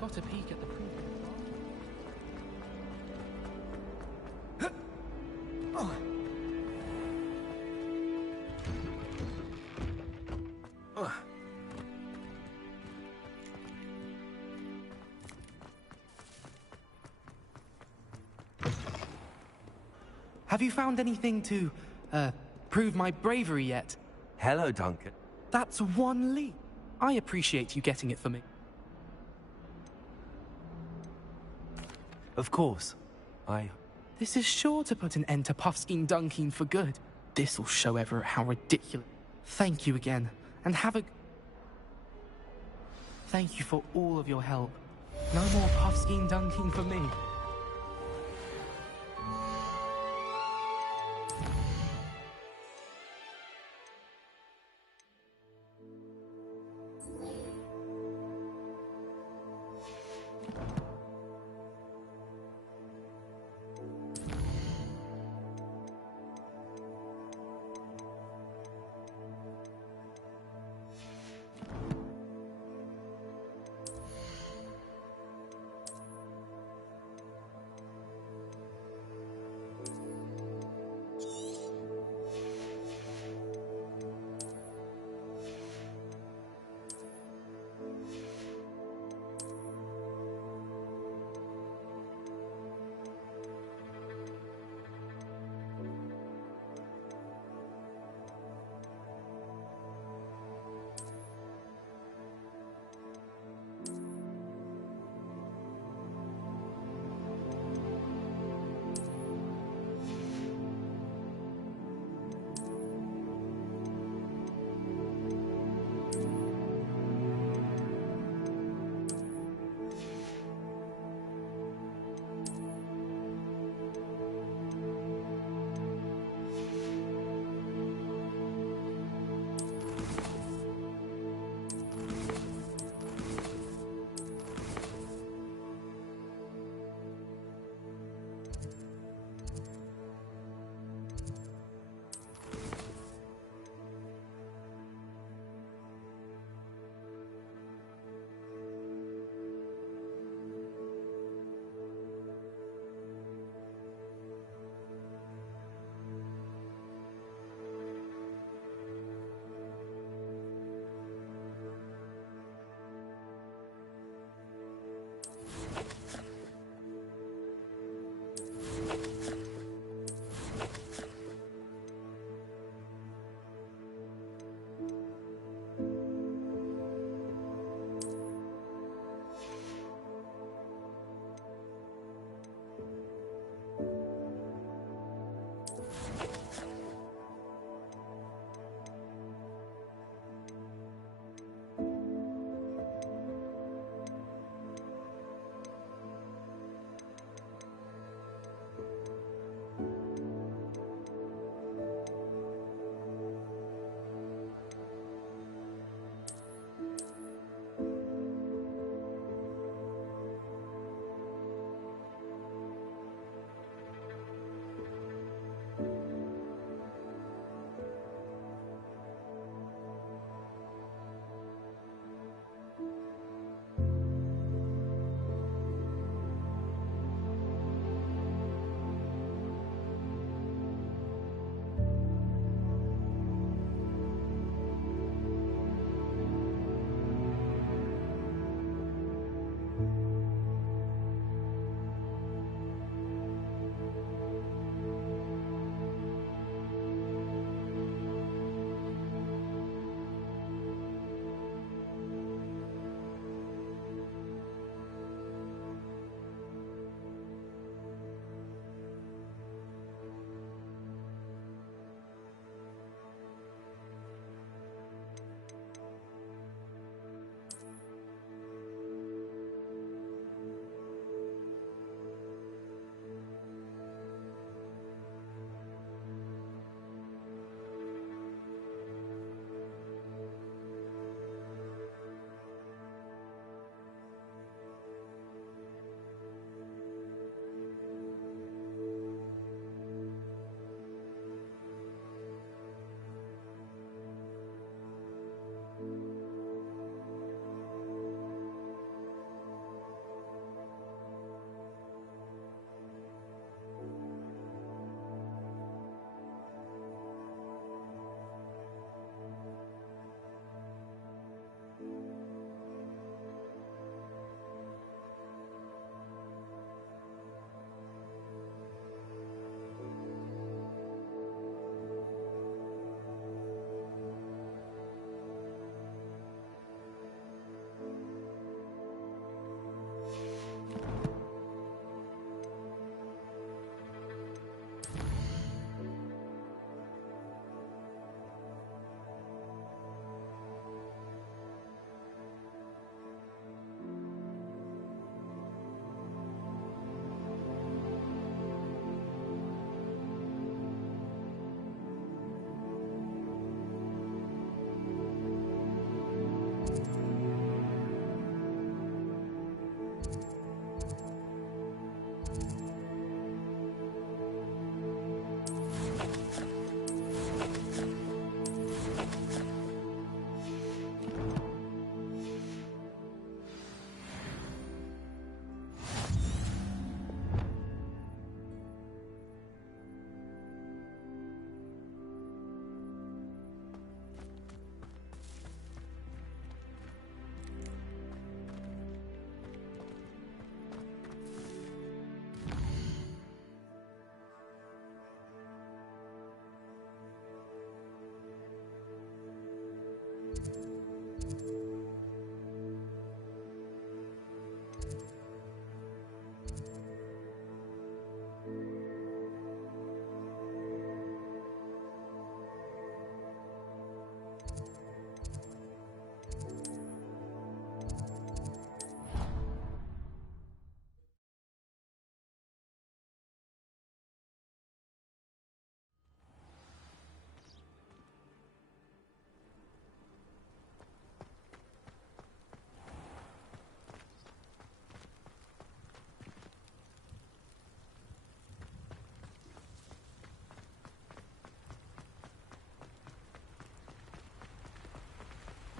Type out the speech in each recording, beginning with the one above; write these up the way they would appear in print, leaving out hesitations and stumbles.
Got a peek at the proof. Have you found anything to, prove my bravery yet? Hello, Duncan. That's one leap. I appreciate you getting it for me. Of course. This is sure to put an end to Puffskein Dunkin for good. This'll show Everett how ridiculous. Thank you again, and have a... Thank you for all of your help. No more Puffskein Dunkin for me.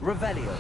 Revelio.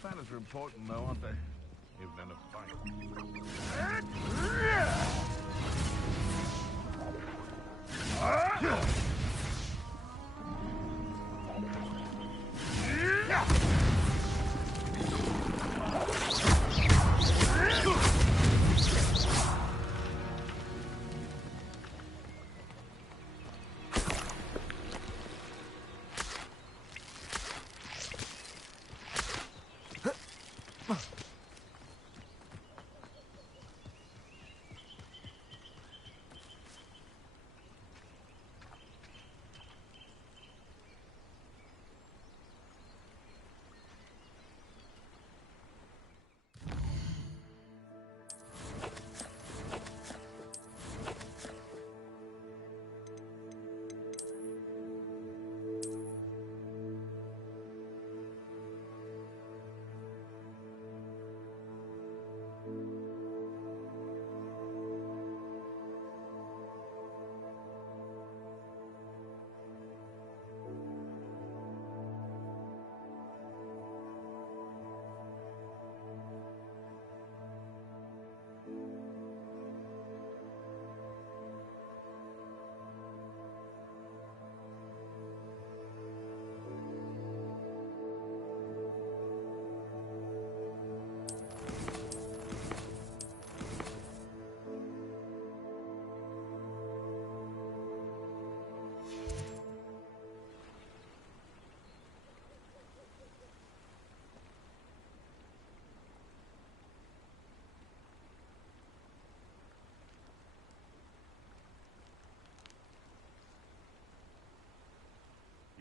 Fighters are important, though, aren't they? Even in a fight.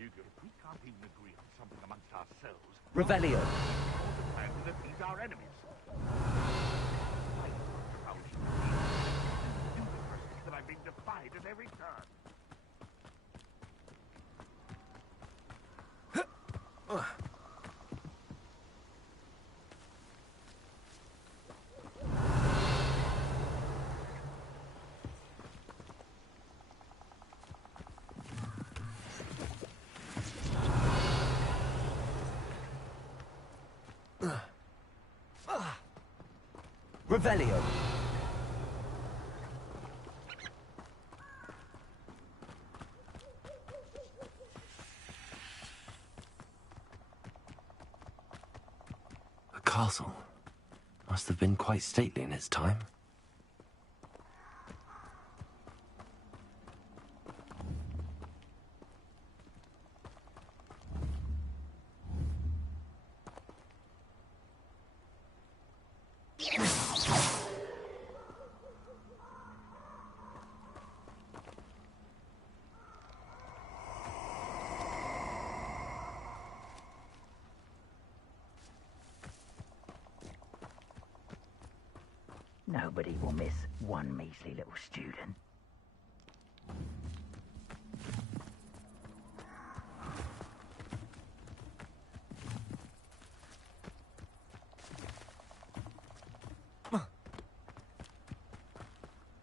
figure if we can't even agree on something amongst ourselves, Revelio. all the plan to defeat our enemies. I wonder how we do the persons that are being defied at every turn. Revelio. A castle. Must have been quite stately in its time. Nobody will miss one measly little student.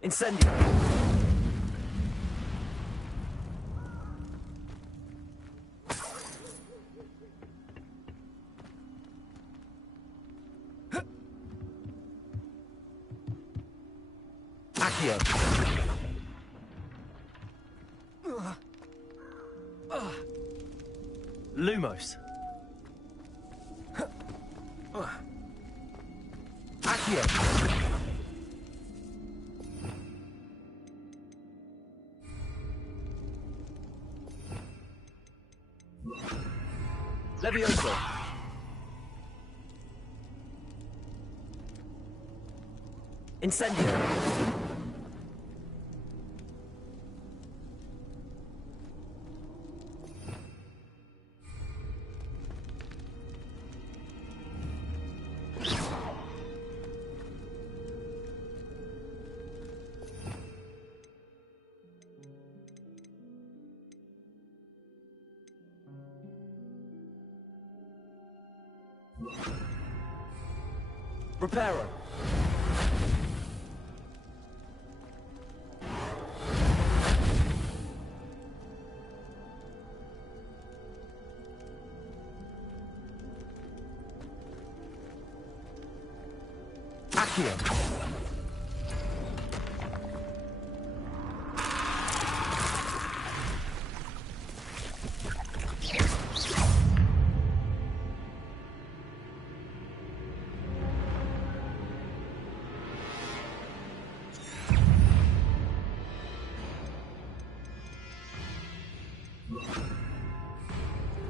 Incendio. Accio. Lumos. Accio. Levioso. Incendio. Reparo. Accio.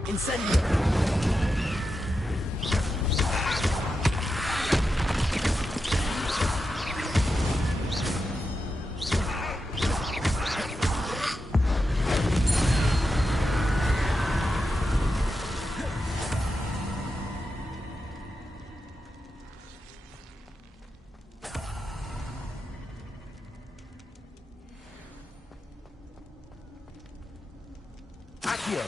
Incendio. Accio.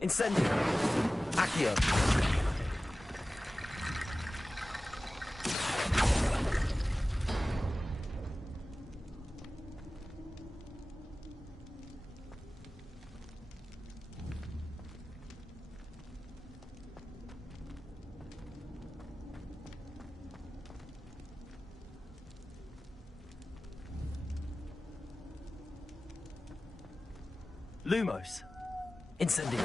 Incendio. Accio. Lumos. Incendio.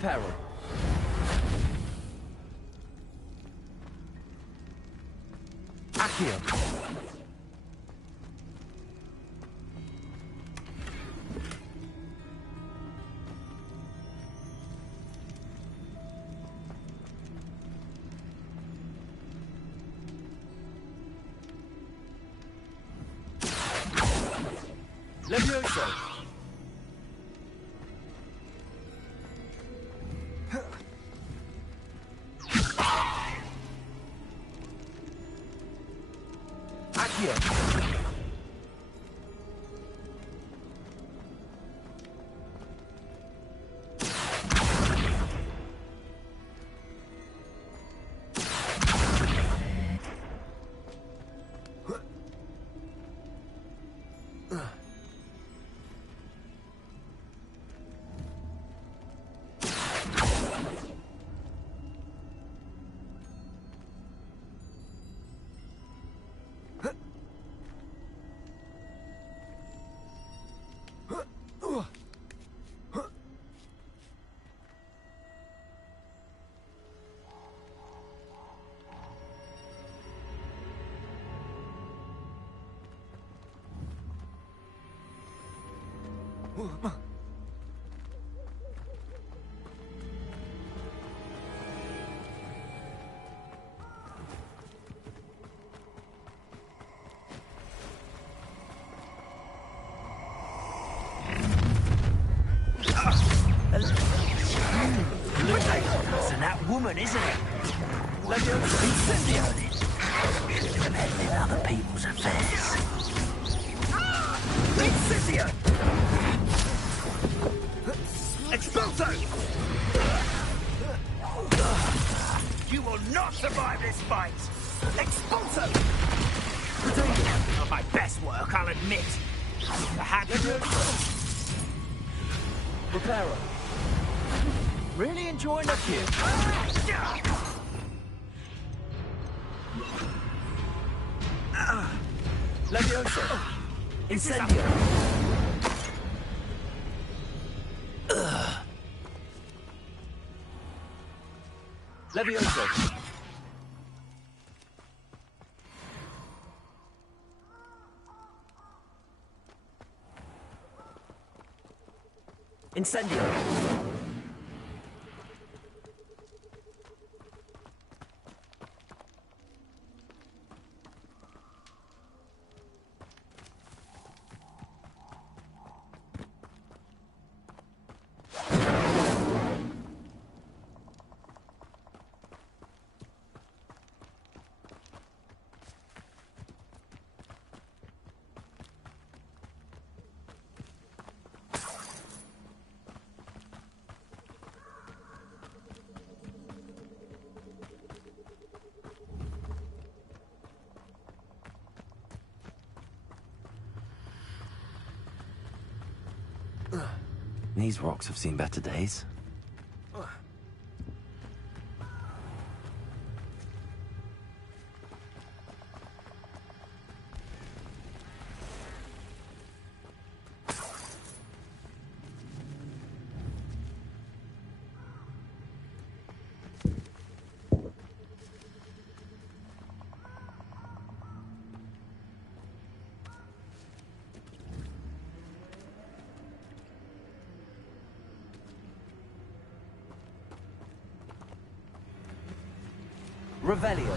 Repairing. Accio. Levioso. Accio. And that woman, isn't it? Incendio! Meddling in other people's affairs. Incendio! Expulso! You will not survive this fight! Expulso! Not my best work, I'll admit. The hat. Reparo. Really enjoying the kid. Levioso. Incendio. Levioso. Incendio. These rocks have seen better days. Revelio.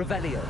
Revelio.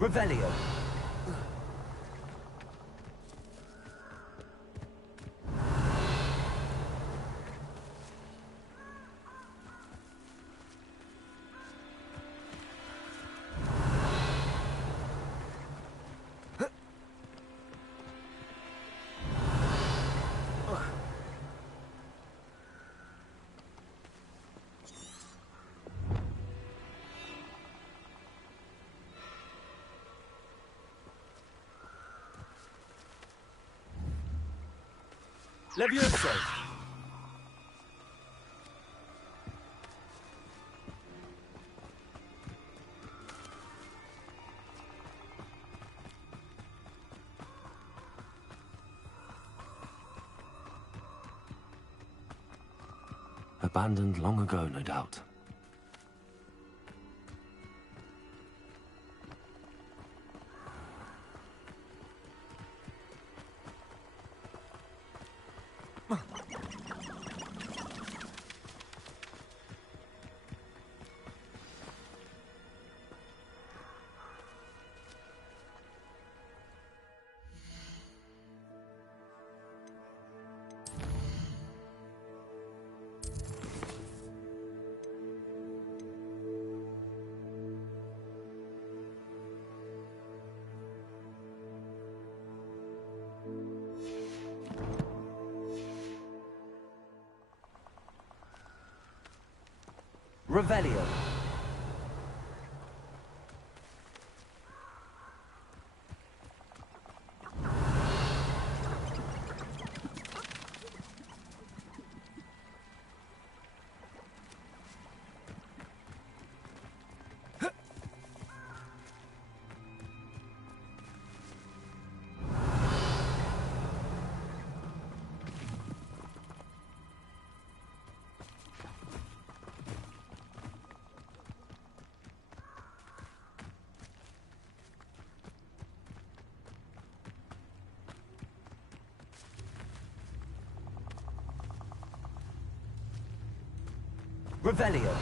Revelio. Levioso. Abandoned long ago, no doubt. Revelio. Revelio.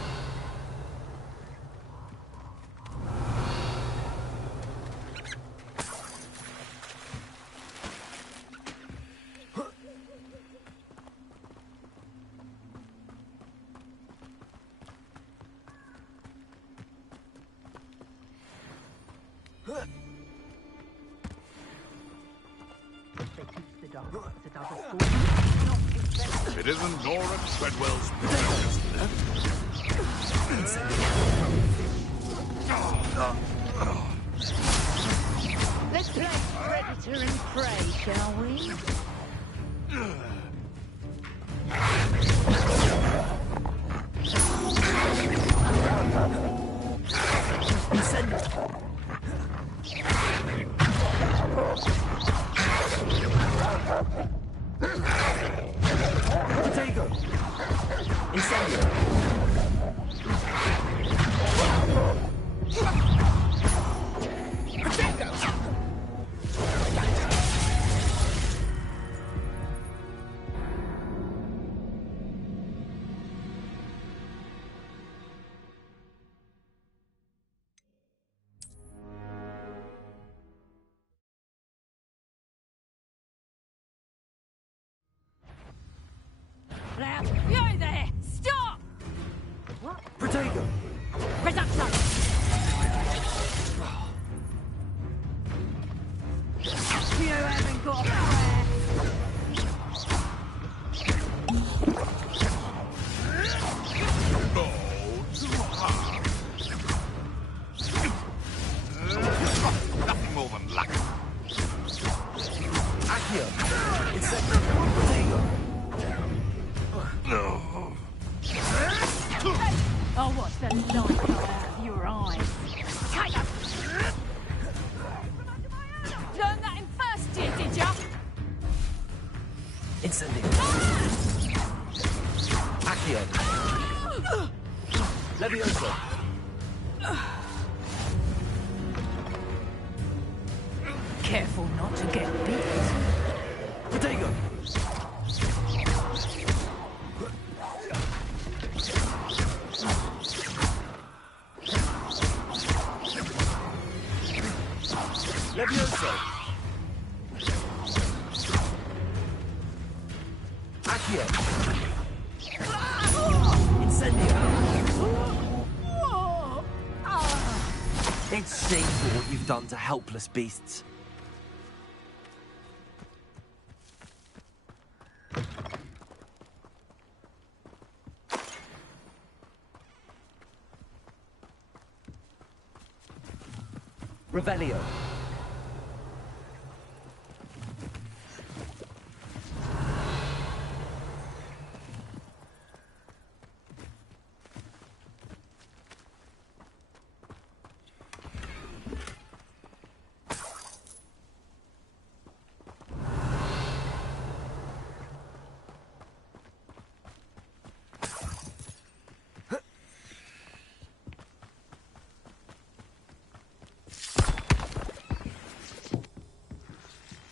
It isn't Nora Treadwell's precious. Let's play Predator and Prey, shall we? Potato. Incendio. Now, you there! Stop! Potato. Reducto! You haven't got a prayer. Nothing more than luck. Accio. Incendio. Potato. I'll watch the light go out of your eyes. Take up! Learn that in first year, did ya? Incendio. Accio. Levioso. Careful not to get bit. Potato. Levioso! Accio! Incendio! It's shameful what you've done to helpless beasts. Revelio.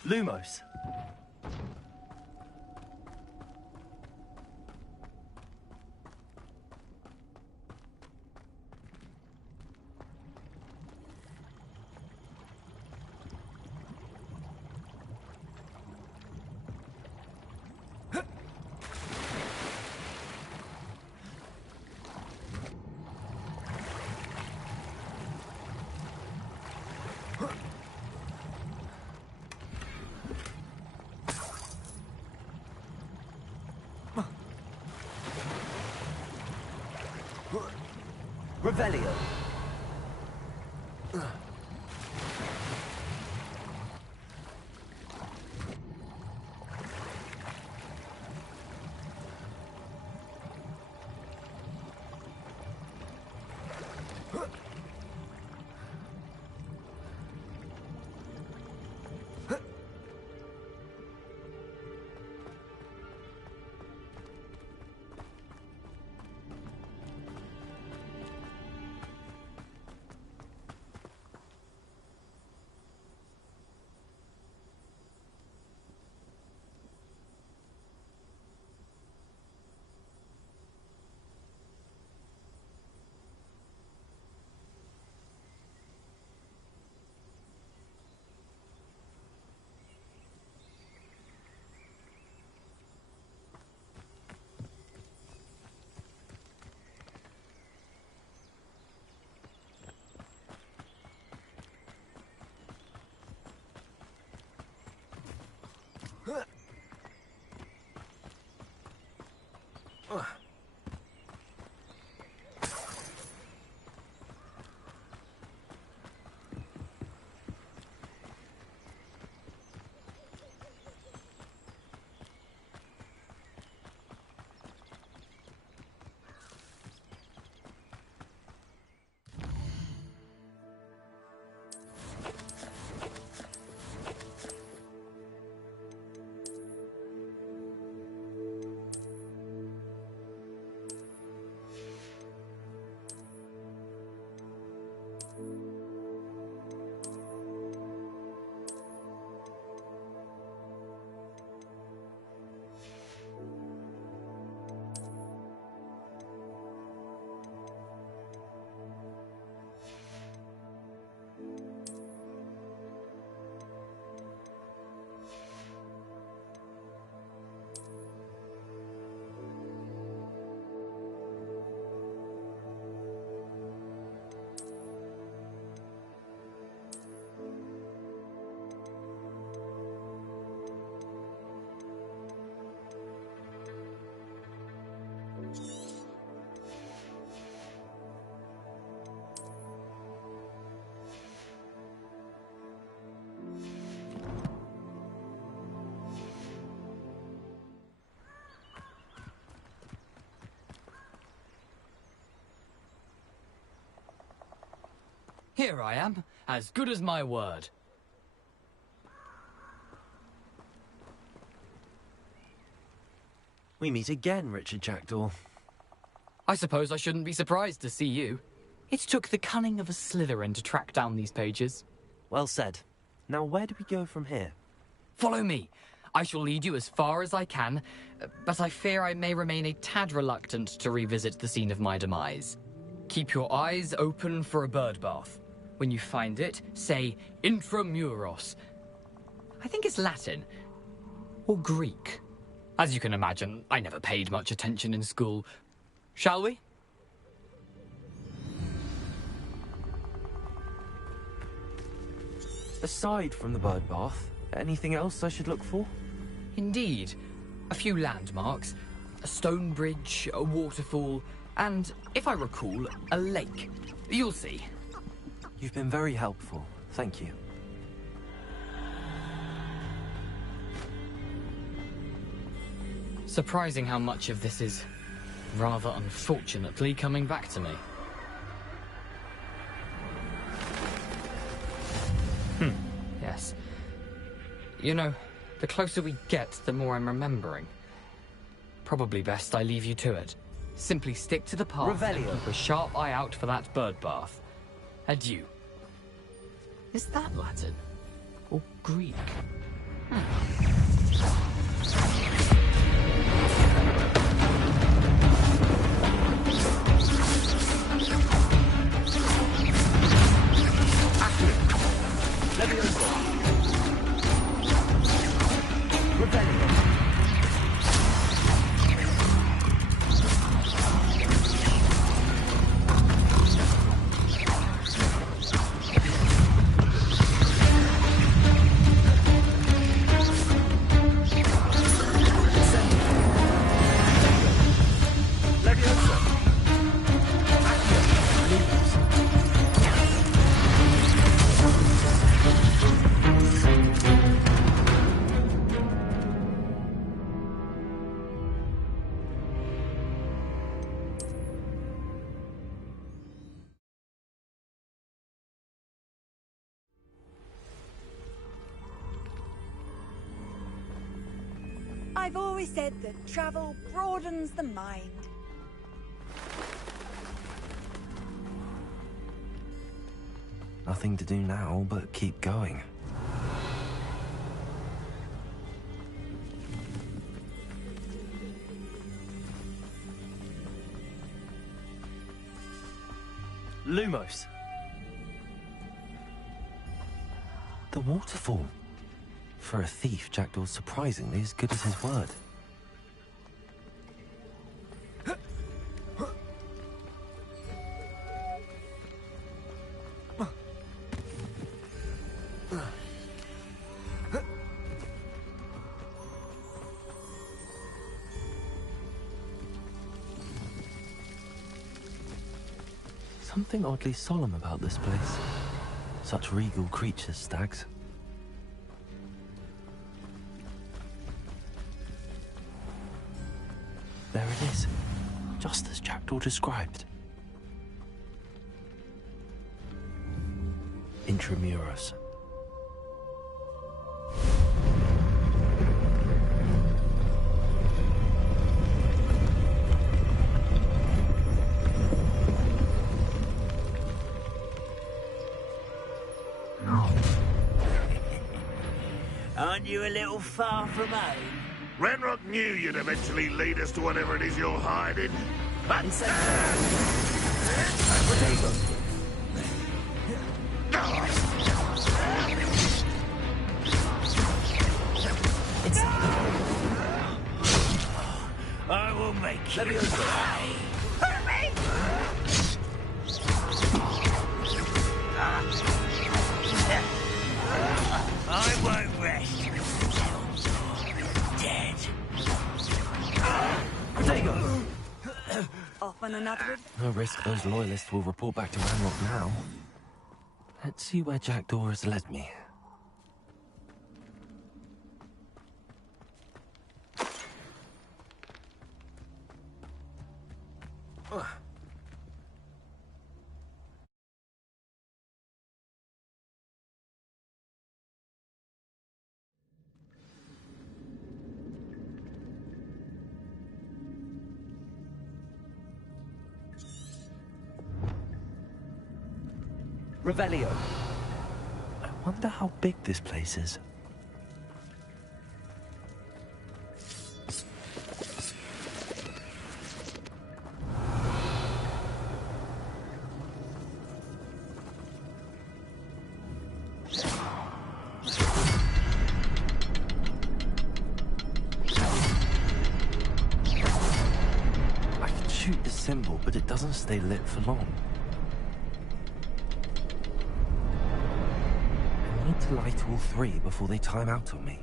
Lumos. Revelio. Here I am, as good as my word. We meet again, Richard Jackdaw. I suppose I shouldn't be surprised to see you. It took the cunning of a Slytherin to track down these pages. Well said. Now where do we go from here? Follow me. I shall lead you as far as I can, but I fear I may remain a tad reluctant to revisit the scene of my demise. Keep your eyes open for a bird bath. When you find it, say intramuros. I think it's Latin. Or Greek. As you can imagine, I never paid much attention in school. Shall we? Aside from the bird bath, anything else I should look for? Indeed. A few landmarks. A stone bridge, a waterfall, and, if I recall, a lake. You'll see. You've been very helpful. Thank you. Surprising how much of this is, rather unfortunately, coming back to me. Yes. You know, the closer we get, the more I'm remembering. Probably best I leave you to it. Simply stick to the path and keep a sharp eye out for that bird bath. Adieu. Is that Latin? Or Greek? I've always said that travel broadens the mind. Nothing to do now but keep going. Lumos. The waterfall. For a thief, Jackdaw's surprisingly as good as his word. Something oddly solemn about this place. Such regal creatures, stags. There it is, just as Jackdaw described. Intramuros. Aren't you a little far from home? Renrock knew you'd eventually lead us to whatever it is you're hiding. But... I will make you pay. Hurt me! I won't rest until you're dead. Off on another. No risk those loyalists will report back to Ranrock now. Let's see where Jackdaw has led me. Revelio. I wonder how big this place is. but it doesn't stay lit for long. I need to light all three before they time out on me.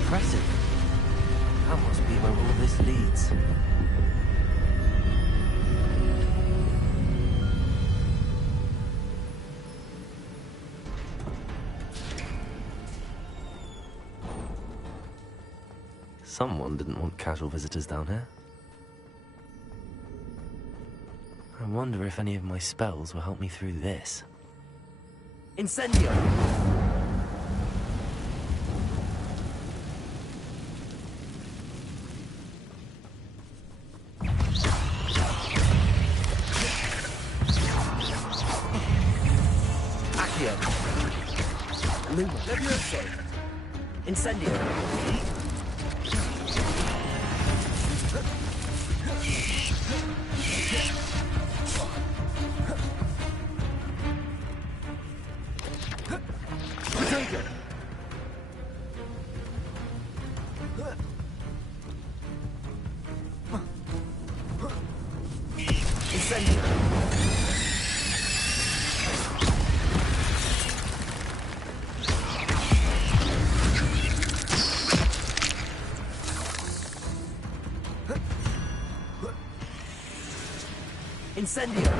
Impressive. That must be where all this leads. Someone didn't want casual visitors down here. I wonder if any of my spells will help me through this. Incendio! Accio! Luma! Levioso! Incendio! Incendio!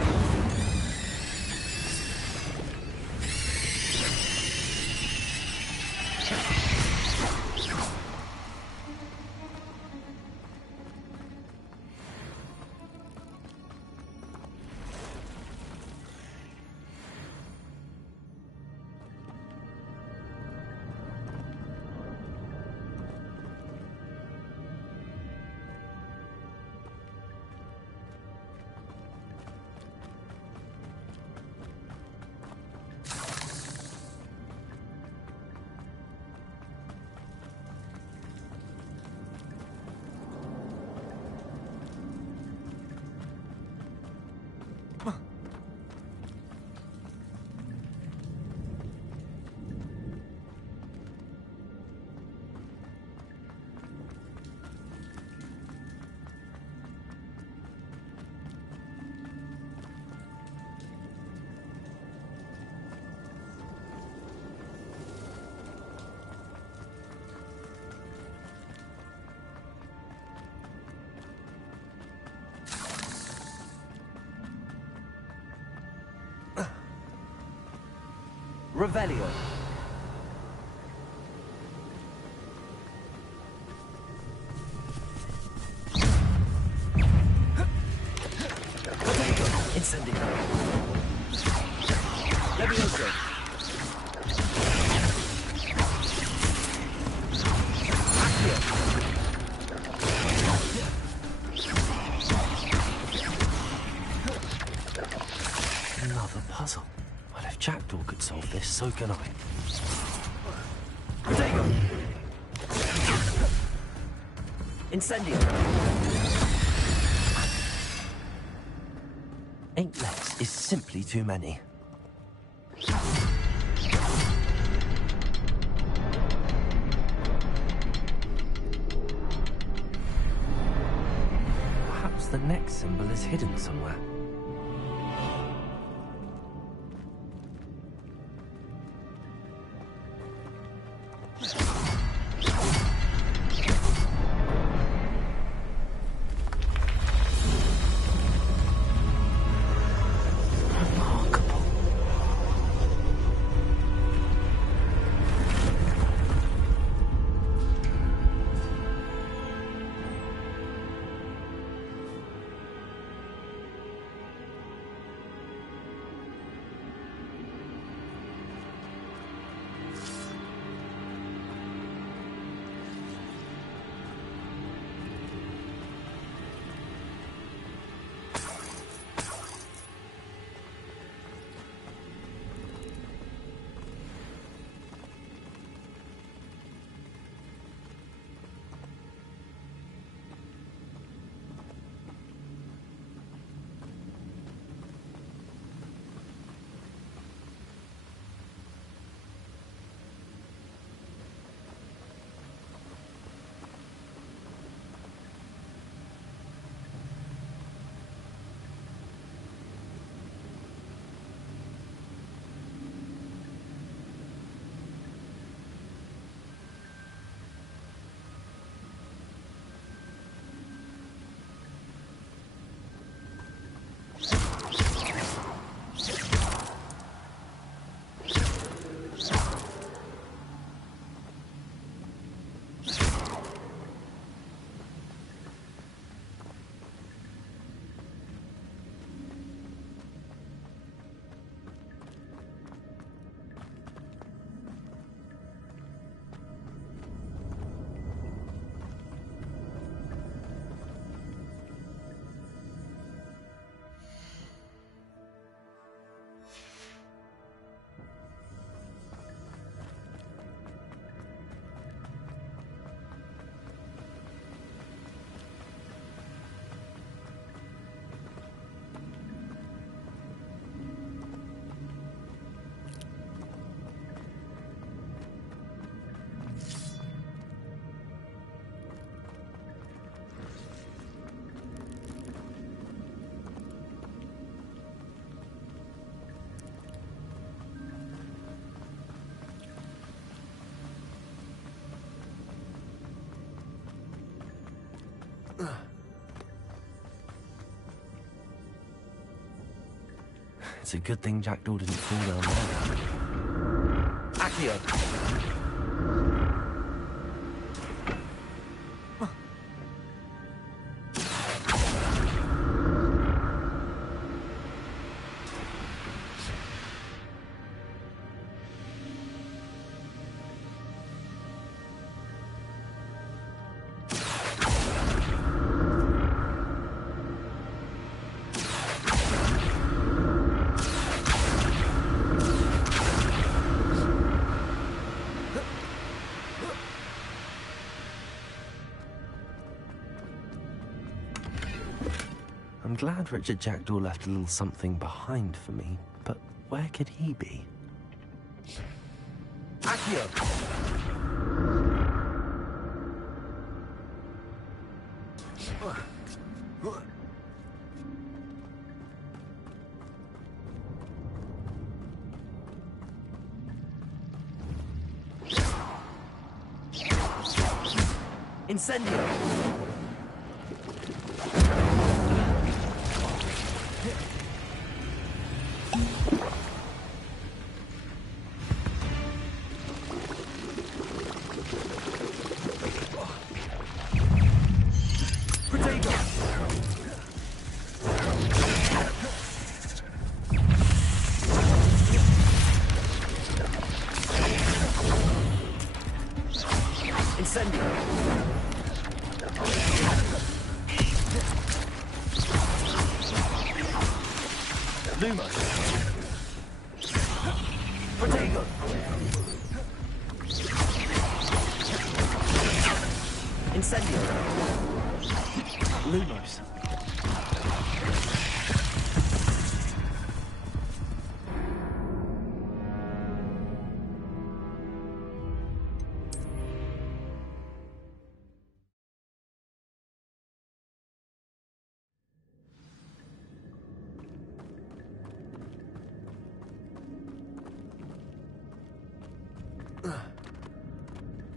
Revelio. Incendio. Levioso. Accio. Another puzzle. Well, if Jackdaw could solve this, so can I. Protego! Incendio! 8 legs is simply too many. Perhaps the next symbol is hidden somewhere. It's a good thing Jackdaw didn't fall down there. Accio! I'm glad Richard Jackdaw left a little something behind for me, but where could he be? Accio! Incendio!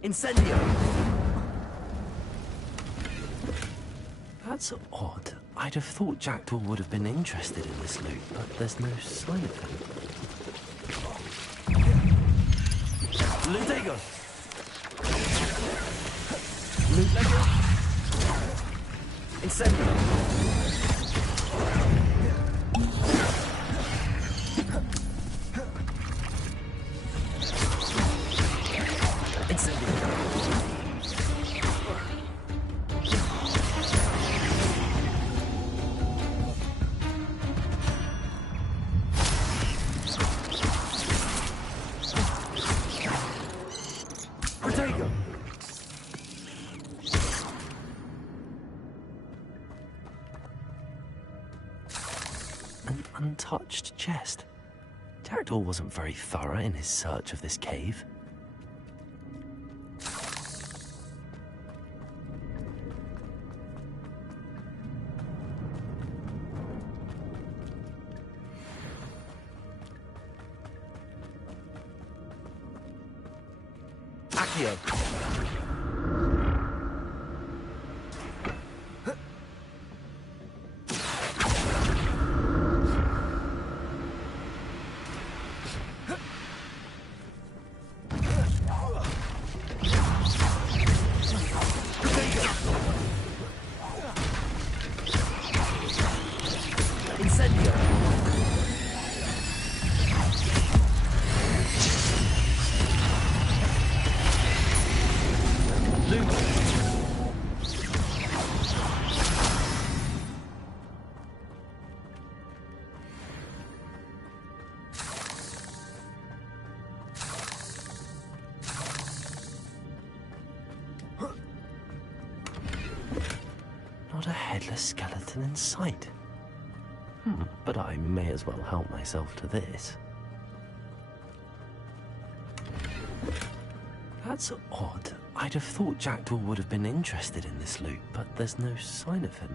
Incendio! That's odd. I'd have thought Jackdaw would have been interested in this loot, but there's no sign of him. Lutego! Lutego! Incendio! Untouched chest. Jackdaw wasn't very thorough in his search of this cave. Accio! Not a headless skeleton in sight. But I may as well help myself to this. That's odd. I'd have thought Jackdaw would have been interested in this loot, but there's no sign of him.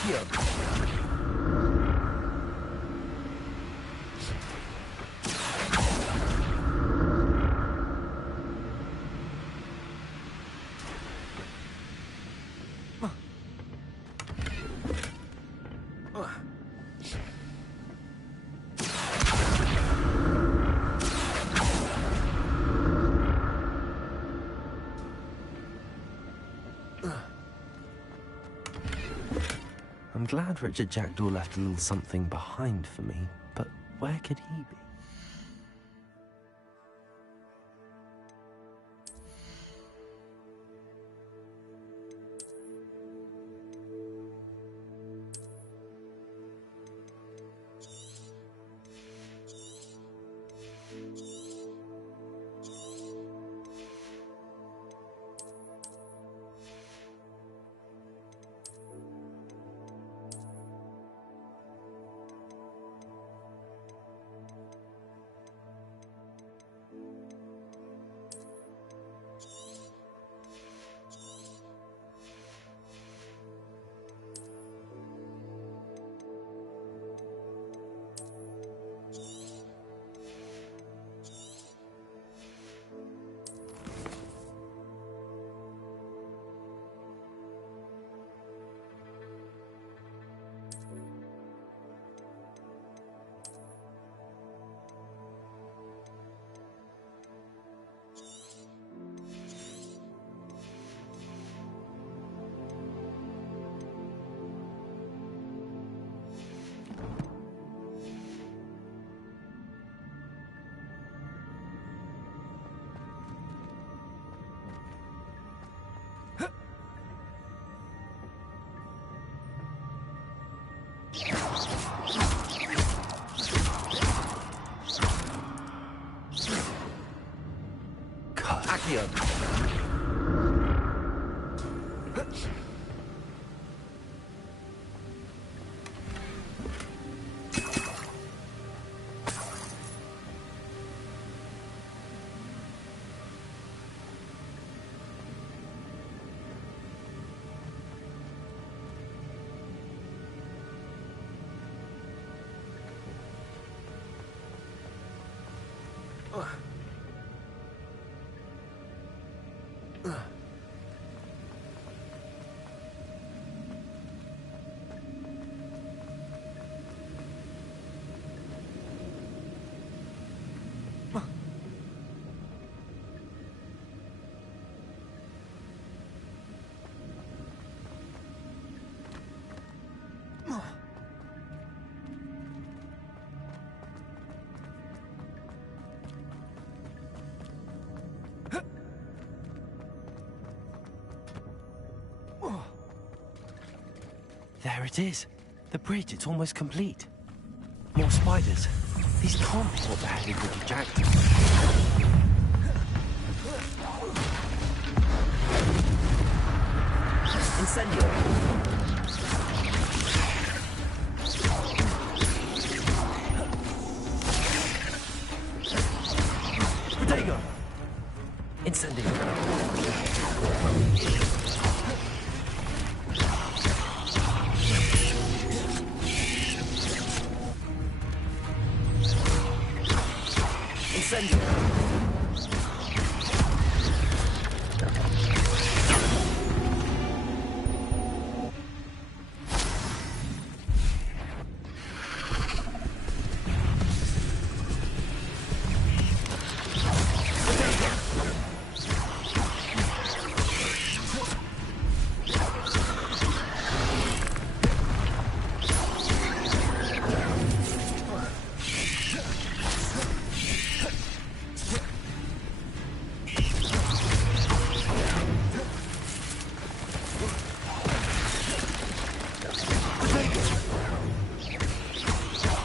Accio. I'm glad Richard Jackdaw left a little something behind for me, but where could he be? Accio. There it is. The bridge, it's almost complete. More spiders. These can't be what beheaded Richard Jackdaw. Incendio. Protego. Incendio.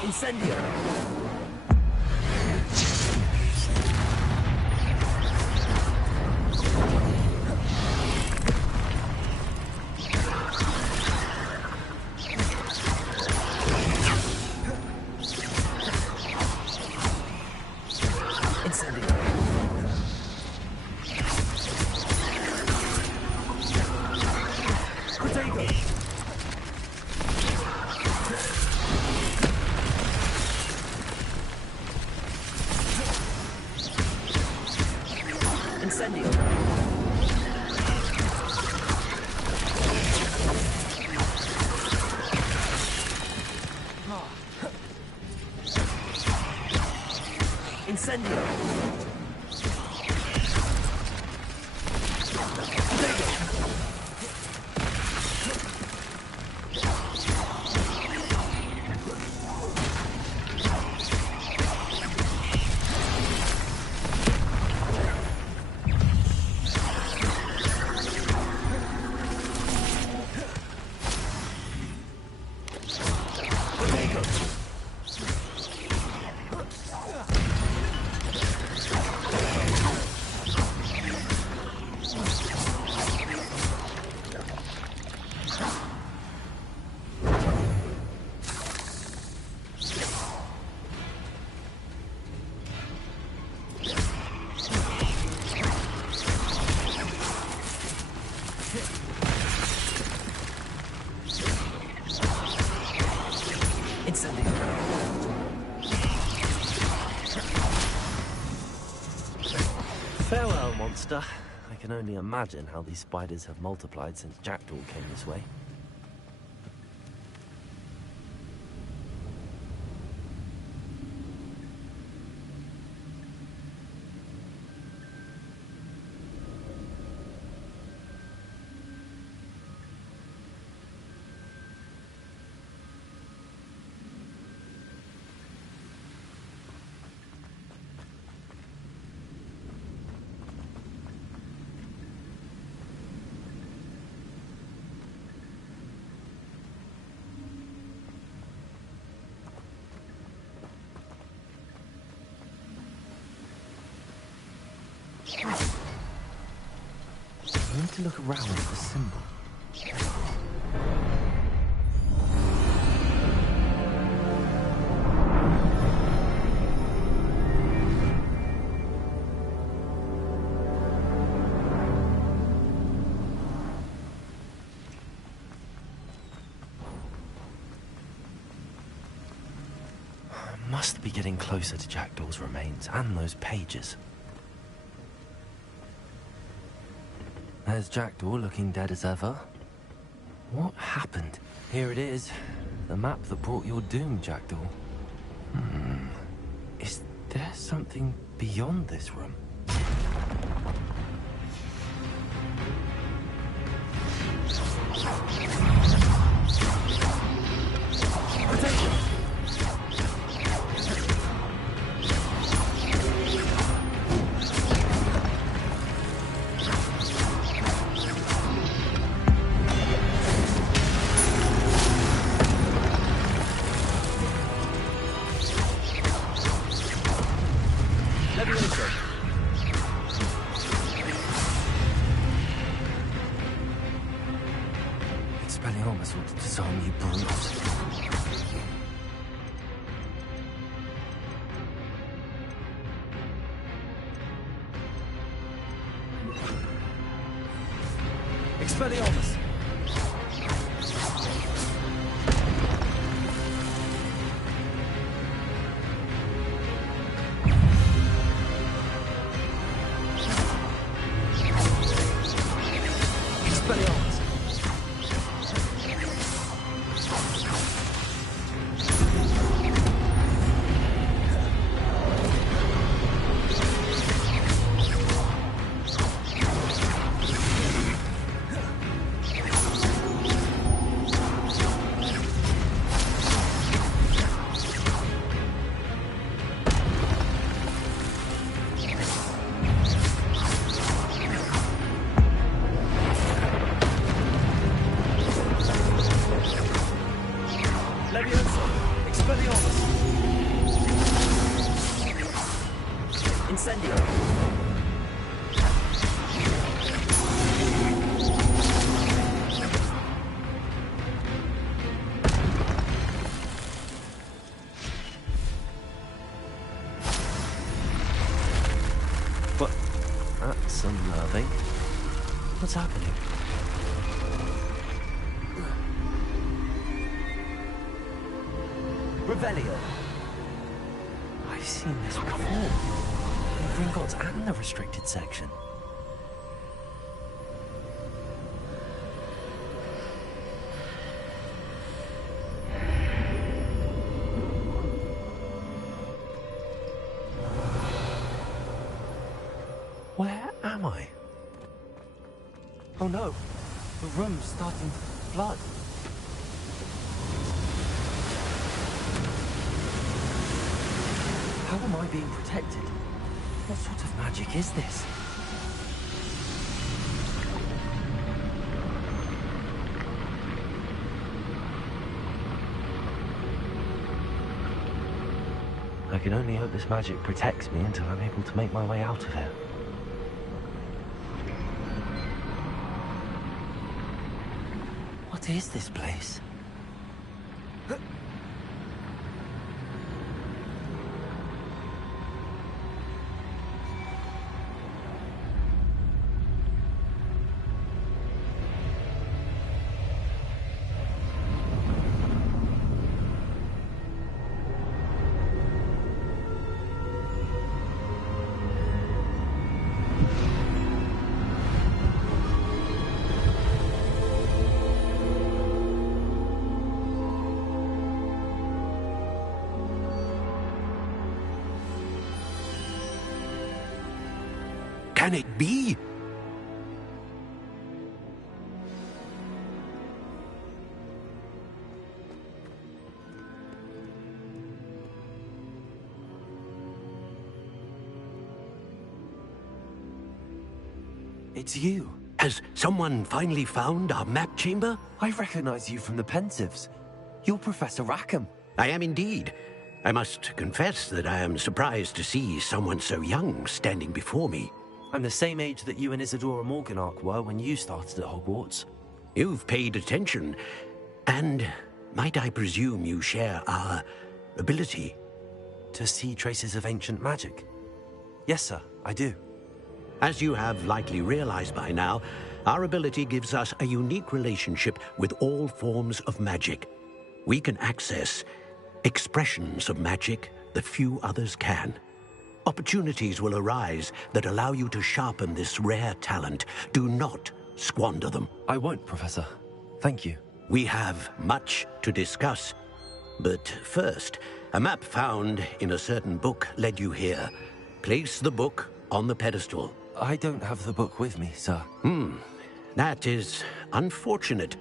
Incendio. Protego. Incendio! Farewell, monster. I can only imagine how these spiders have multiplied since Jackdaw came this way. I need to look around for the symbol. I must be getting closer to Jackdaw's remains and those pages. There's Jackdaw looking dead as ever. What happened? Here it is. The map that brought your doom, Jackdaw. Is there something beyond this room? Attention! Expelliarmus will disarm you, brute. Expelliarmus! Expelliarmus! Expelliarmus! Incendio! What? That's unnerving. What's happening? Revelio. I've seen this before. The Gringotts and the restricted section. am I? Oh no, the room's starting to flood. How am I being protected? What sort of magic is this? I can only hope this magic protects me until I'm able to make my way out of here. What is this place? Can it be? It's you. Has someone finally found our map chamber? I recognize you from the Pensives. You're Professor Rackham. I am indeed. I must confess that I am surprised to see someone so young standing before me. I'm the same age that you and Isadora Morganach were when you started at Hogwarts. You've paid attention, and might I presume you share our ability? To see traces of ancient magic? Yes, sir, I do. As you have likely realized by now, our ability gives us a unique relationship with all forms of magic. We can access expressions of magic that few others can. Opportunities will arise that allow you to sharpen this rare talent. Do not squander them. I won't, Professor. Thank you. We have much to discuss. But first, a map found in a certain book led you here. Place the book on the pedestal. I don't have the book with me, sir. That is unfortunate.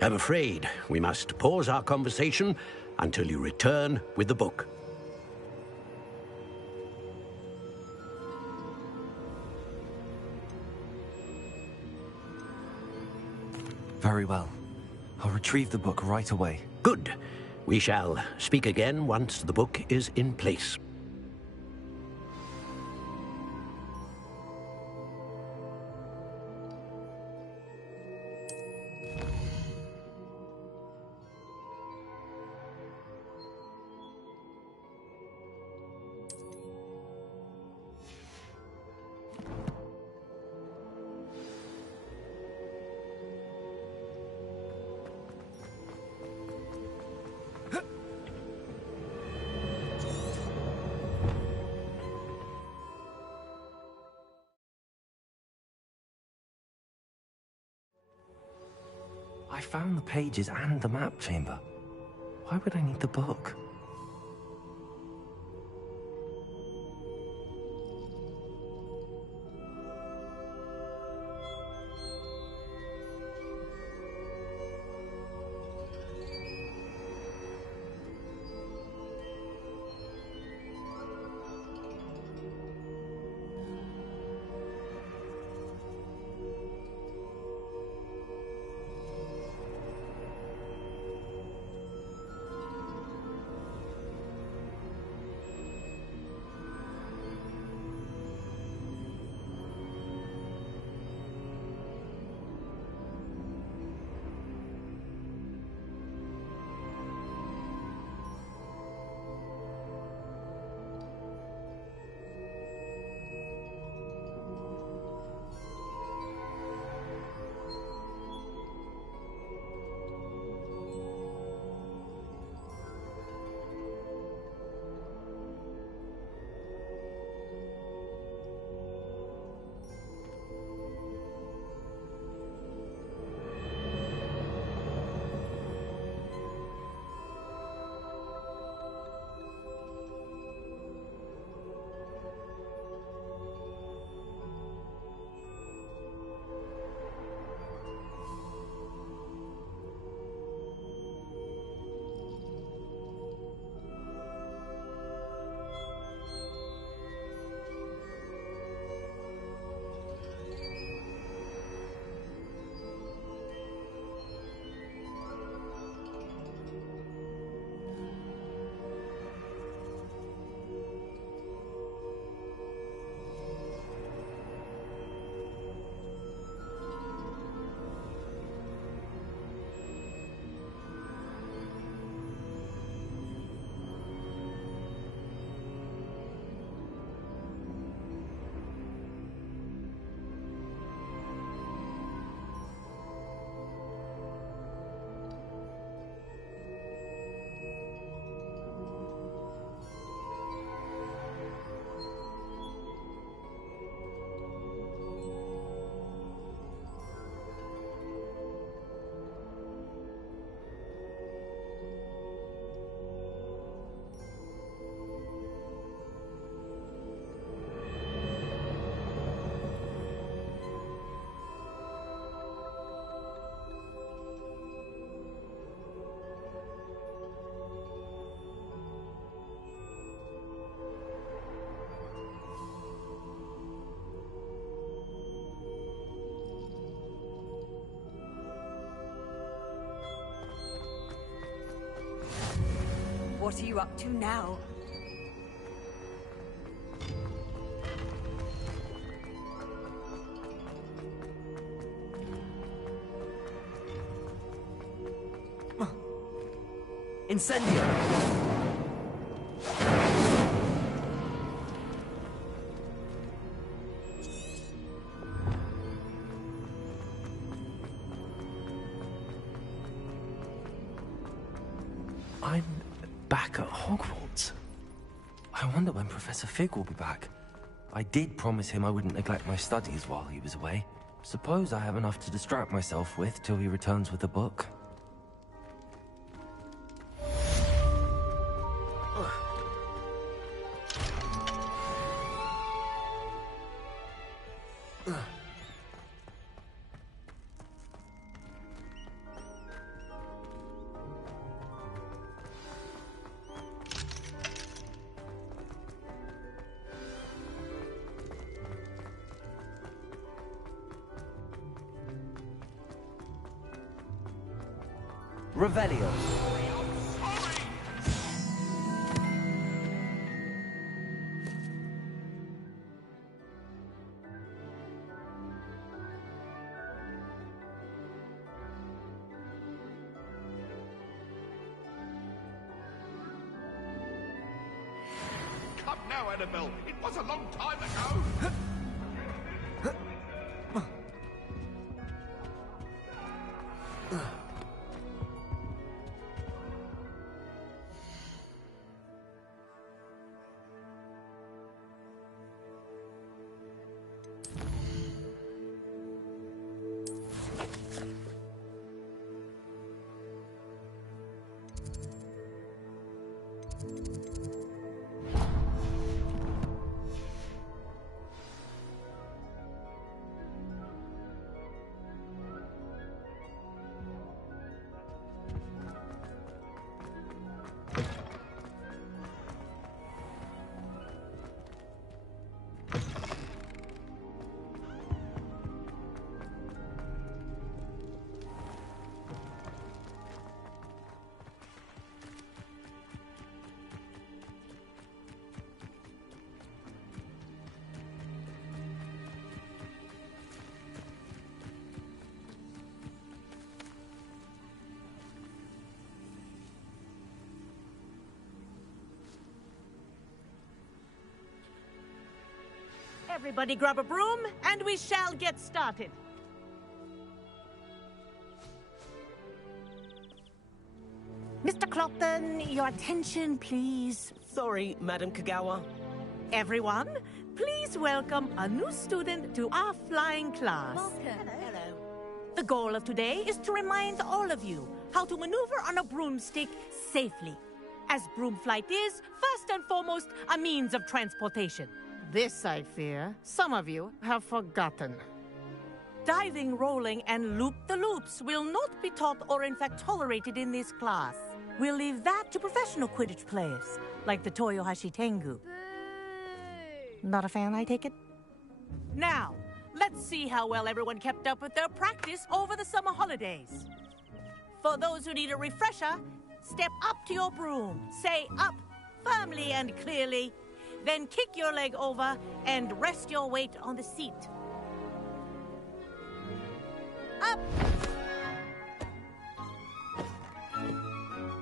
I'm afraid we must pause our conversation until you return with the book. Very well. I'll retrieve the book right away. Good. We shall speak again once the book is in place. I found the pages and the map chamber. Why would I need the book? What are you up to now? Incendio! I'm back at Hogwarts. I wonder when Professor Fig will be back. I did promise him I wouldn't neglect my studies while he was away. Suppose I have enough to distract myself with till he returns with a book. Revelio. Come now, Annabelle. It was a long time ago. Everybody grab a broom, and we shall get started. Mr. Clopton, your attention, please. Sorry, Madam Kagawa. Everyone, please welcome a new student to our flying class. Welcome. Hello. The goal of today is to remind all of you how to maneuver on a broomstick safely, as broom flight is, first and foremost, a means of transportation. This, I fear, some of you have forgotten. Diving, rolling, and loop-the-loops will not be taught or in fact tolerated in this class. We'll leave that to professional Quidditch players, like the Toyohashi Tengu. Not a fan, I take it? Now, let's see how well everyone kept up with their practice over the summer holidays. For those who need a refresher, step up to your broom, say up firmly and clearly, then kick your leg over and rest your weight on the seat. Up!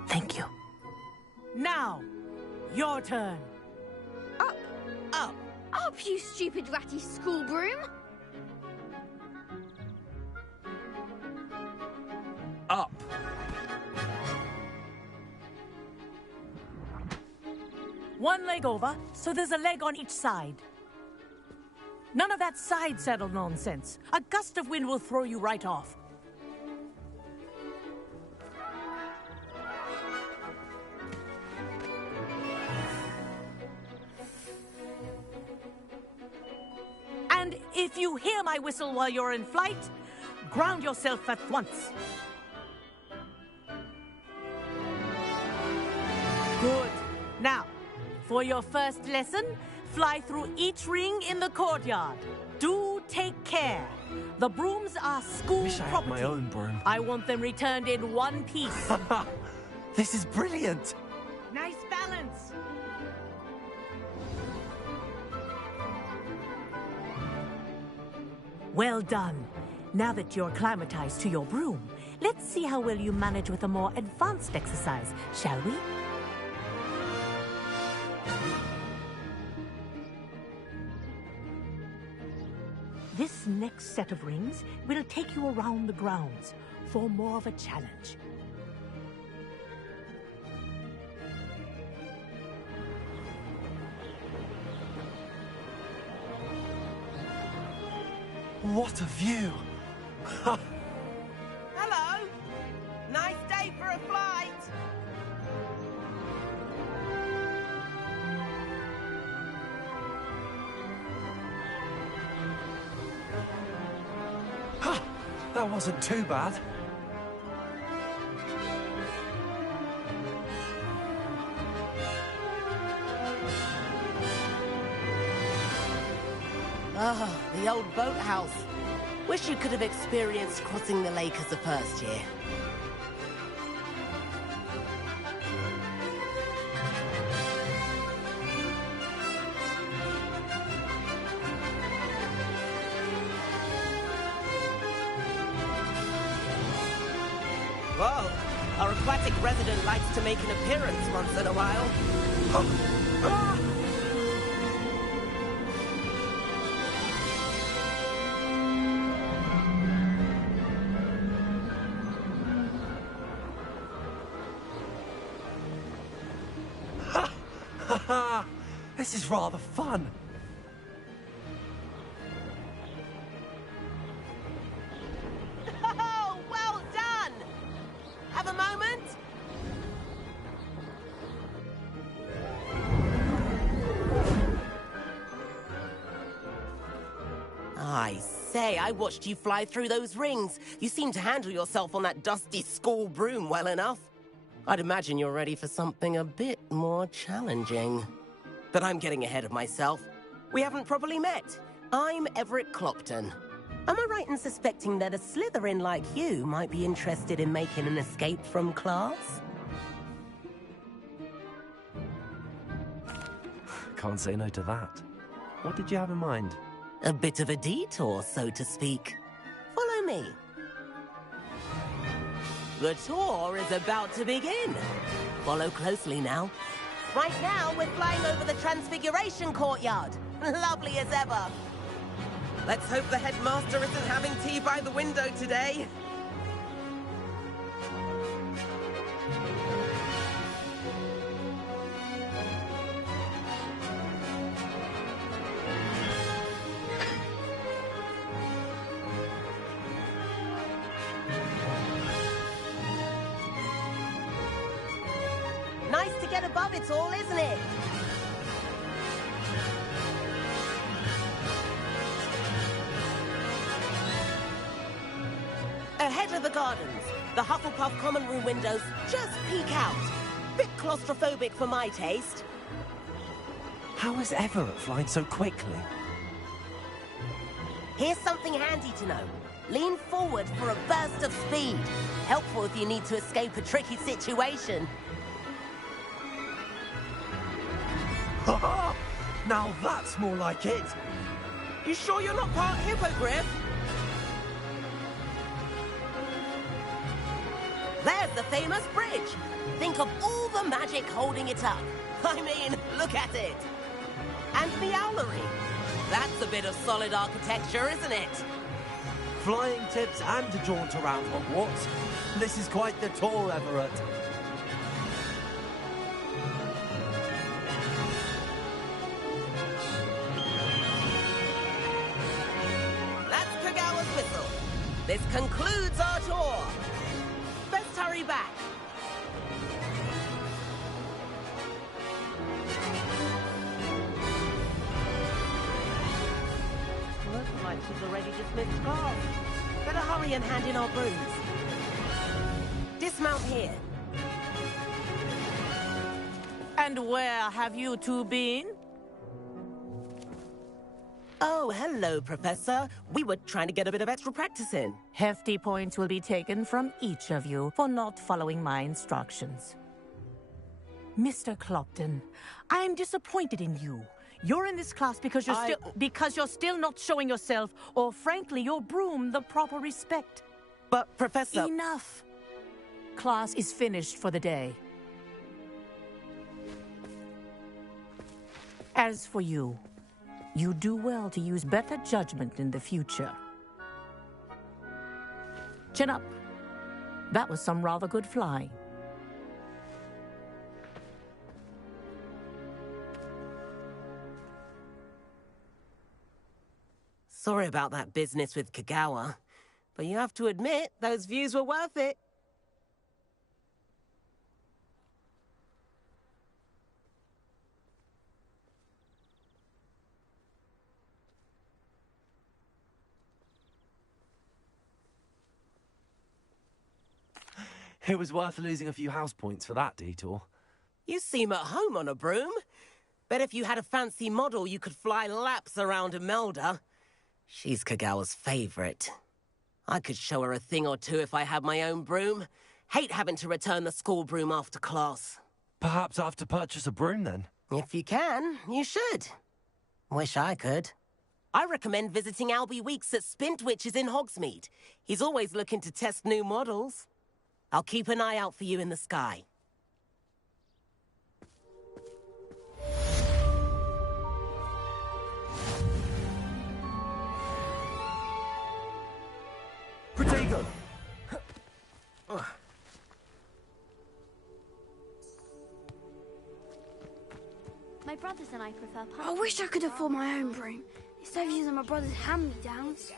Thank you. Now, your turn. Up! Up! Up, you stupid ratty school broom! Up! One leg over, so there's a leg on each side. None of that side saddle nonsense. A gust of wind will throw you right off. And if you hear my whistle while you're in flight, ground yourself at once. Good. Now, for your first lesson, fly through each ring in the courtyard. Do take care. The brooms are school Wish I had property. my own broom. I want them returned in one piece. This is brilliant! Nice Well done. Now that you're acclimatized to your broom, let's see how well you manage with a more advanced exercise, shall we? This next set of rings will take you around the grounds for more of a challenge. What a view! Hello! Nice day for a flight! That wasn't too bad. Ah, the old boathouse. Wish you could have experienced crossing the lake as a first year. Whoa, our aquatic resident likes to make an appearance once in a while. This is rather fun. Oh, well done! Have a moment? I say, I watched you fly through those rings. You seem to handle yourself on that dusty school broom well enough. I'd imagine you're ready for something a bit more challenging. But I'm getting ahead of myself. We haven't properly met. I'm Everett Clopton. Am I right in suspecting that a Slytherin like you might be interested in making an escape from class? Can't say no to that. What did you have in mind? A bit of a detour, so to speak. Follow me. The tour is about to begin. Follow closely now. Right now, we're flying over the Transfiguration Courtyard. Lovely as ever. Let's hope the headmaster isn't having tea by the window today. Nice to get above it all, isn't it? Ahead of the gardens, the Hufflepuff common room windows just peek out. Bit claustrophobic for my taste. How is Everett flying so quickly? Here's something handy to know. Lean forward for a burst of speed. Helpful if you need to escape a tricky situation. Now that's more like it. You sure you're not part hippogriff? There's the famous bridge. Think of all the magic holding it up. I mean, look at it. And the owlery. That's a bit of solid architecture, isn't it? Flying tips and a jaunt around Hogwarts. This is quite the tour, Everett. That's Kagawa's whistle. This concludes our tour. Best hurry back. Looks like she's already dismissed class. Better hurry and hand in our brooms. Dismount here. And where have you two been? Oh, hello, Professor. We were trying to get a bit of extra practice in. Hefty points will be taken from each of you for not following my instructions. Mr. Clopton, I am disappointed in you. You're in this class because you're still not showing yourself, or frankly, your broom the proper respect. But, Professor... Enough. Class is finished for the day. As for you, you do well to use better judgment in the future. Chin up. That was some rather good flying. Sorry about that business with Kagawa, but you have to admit, those views were worth it. It was worth losing a few house points for that detour. You seem at home on a broom. Bet if you had a fancy model, you could fly laps around Imelda. She's Kagawa's favorite. I could show her a thing or two if I had my own broom. Hate having to return the school broom after class. Perhaps I have to purchase a broom then? If you can, you should. Wish I could. I recommend visiting Albie Weeks at Spintwitches in Hogsmeade. He's always looking to test new models. I'll keep an eye out for you in the sky. Protego! My brothers and I prefer pumpkin. I wish I could afford my own broom, instead of using my brother's hand-me-downs.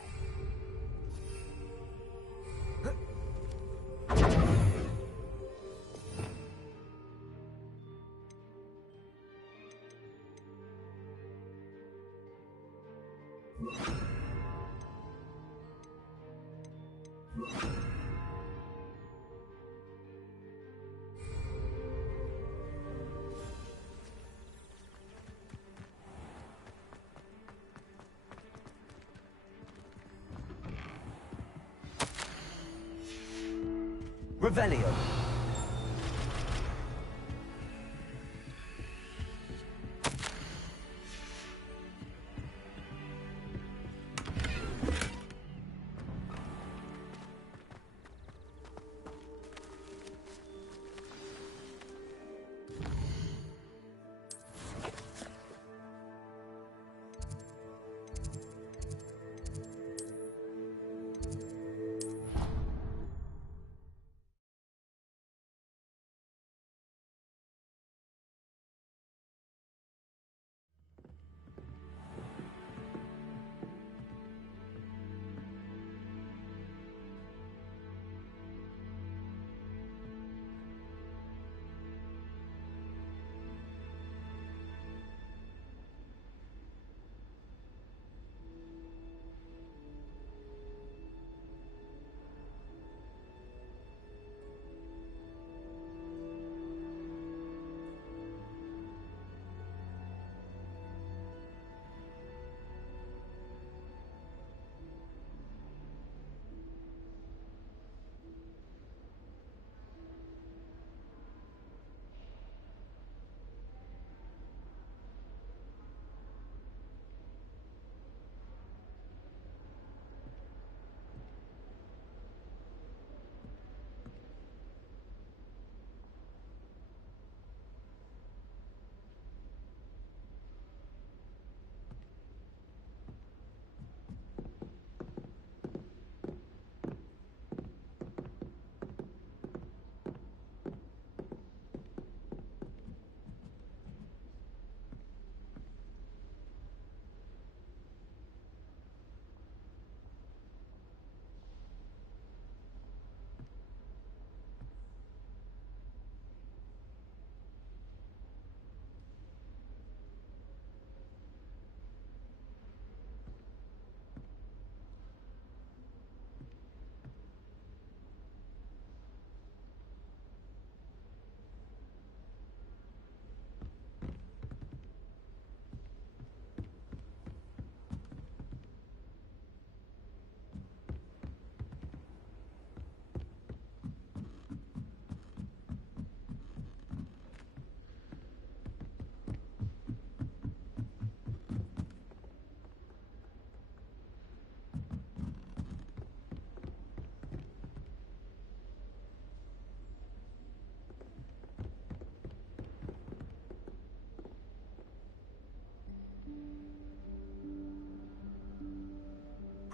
Revelio.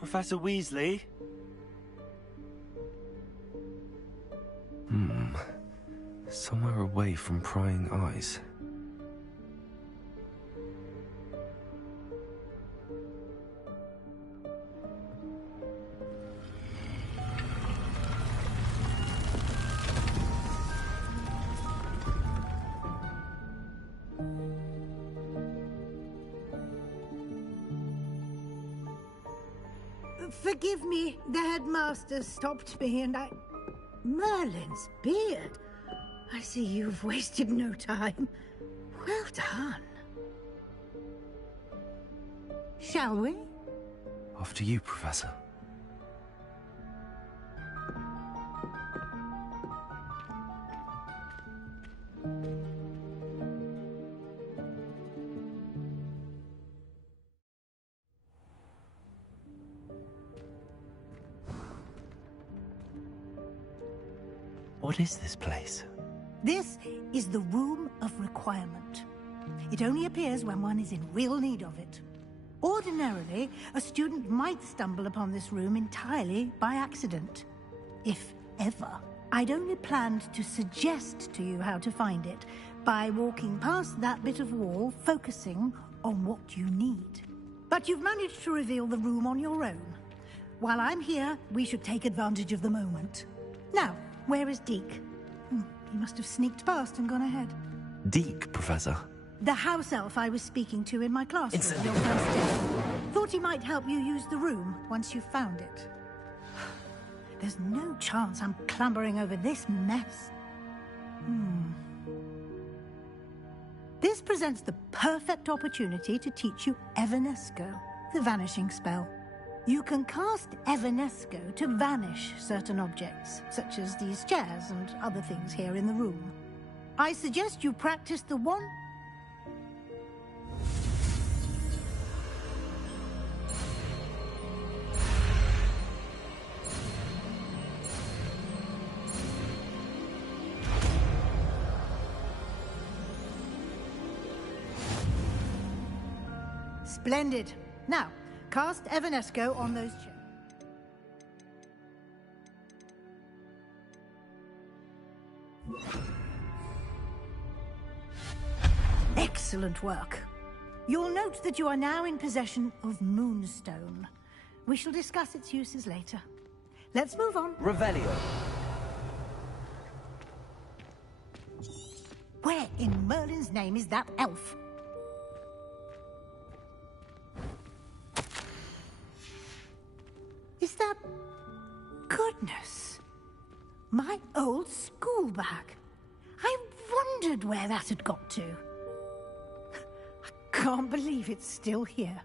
Professor Weasley? Somewhere away from prying eyes. Forgive me, the headmaster stopped me and Merlin's beard. I see you've wasted no time. Well done. Shall we? After you, Professor. What is this place? This is the Room of Requirement. It only appears when one is in real need of it. Ordinarily, a student might stumble upon this room entirely by accident. If ever. I'd only planned to suggest to you how to find it by walking past that bit of wall, focusing on what you need. But you've managed to reveal the room on your own. While I'm here, we should take advantage of the moment. Now, where is Deke? He must have sneaked past and gone ahead. Deke, Professor. The house elf I was speaking to in my classroom your first day. Thought he might help you use the room once you found it. There's no chance I'm clambering over this mess. This presents the perfect opportunity to teach you Evanesco, the vanishing spell. You can cast Evanesco to vanish certain objects, such as these chairs and other things here in the room. I suggest you practice the one... Splendid. Now, cast Evanesco on those chairs. Excellent work. You'll note that you are now in possession of Moonstone. We shall discuss its uses later. Let's move on. Revelio. Where in Merlin's name is that elf? Is that... Goodness. My old school bag. I wondered where that had got to. I can't believe it's still here.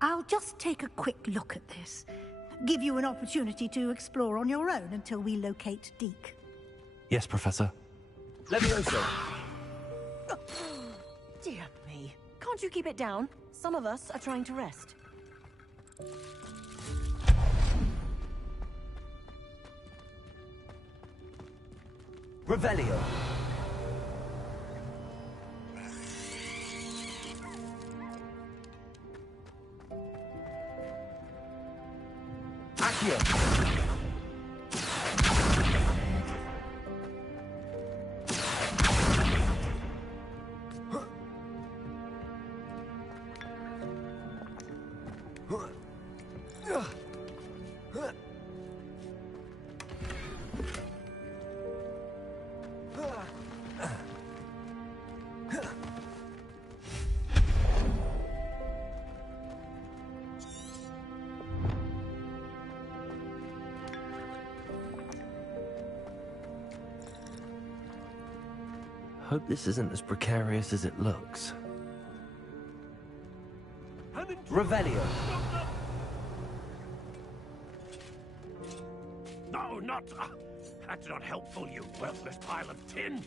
I'll just take a quick look at this. Give you an opportunity to explore on your own until we locate Deke. Yes, Professor. Levioso. Dear me. Can't you keep it down? Some of us are trying to rest. Revelio. Accio. Hope this isn't as precarious as it looks. Revelio. No, not... that's not helpful, you worthless pile of tin.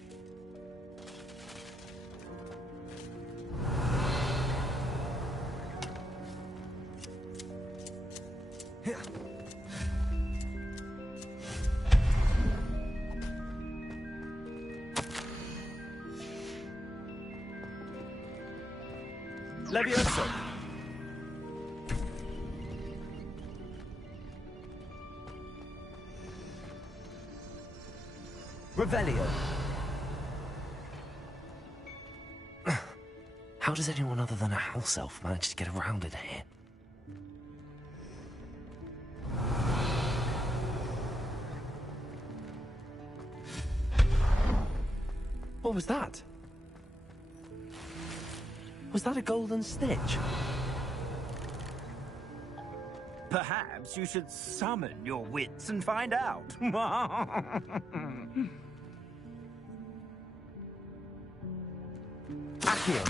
Levioso. Revelio. How does anyone other than a house elf manage to get around in here? What was that? Was that a golden snitch? Perhaps you should summon your wits and find out. Accio.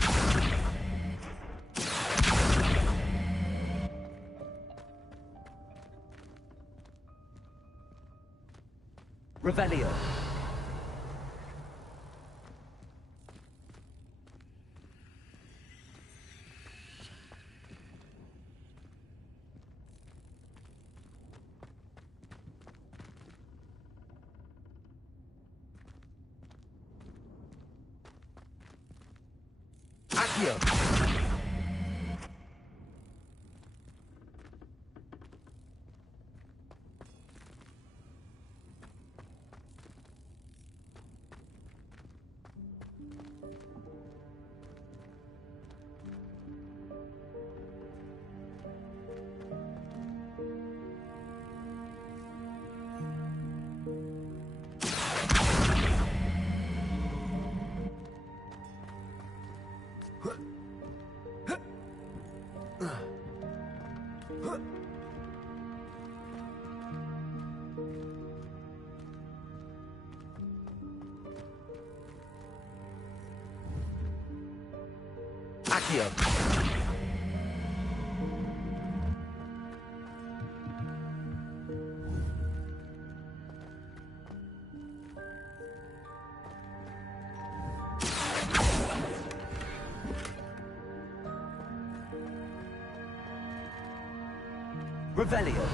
Revelio. Accio. Accio. Revelio.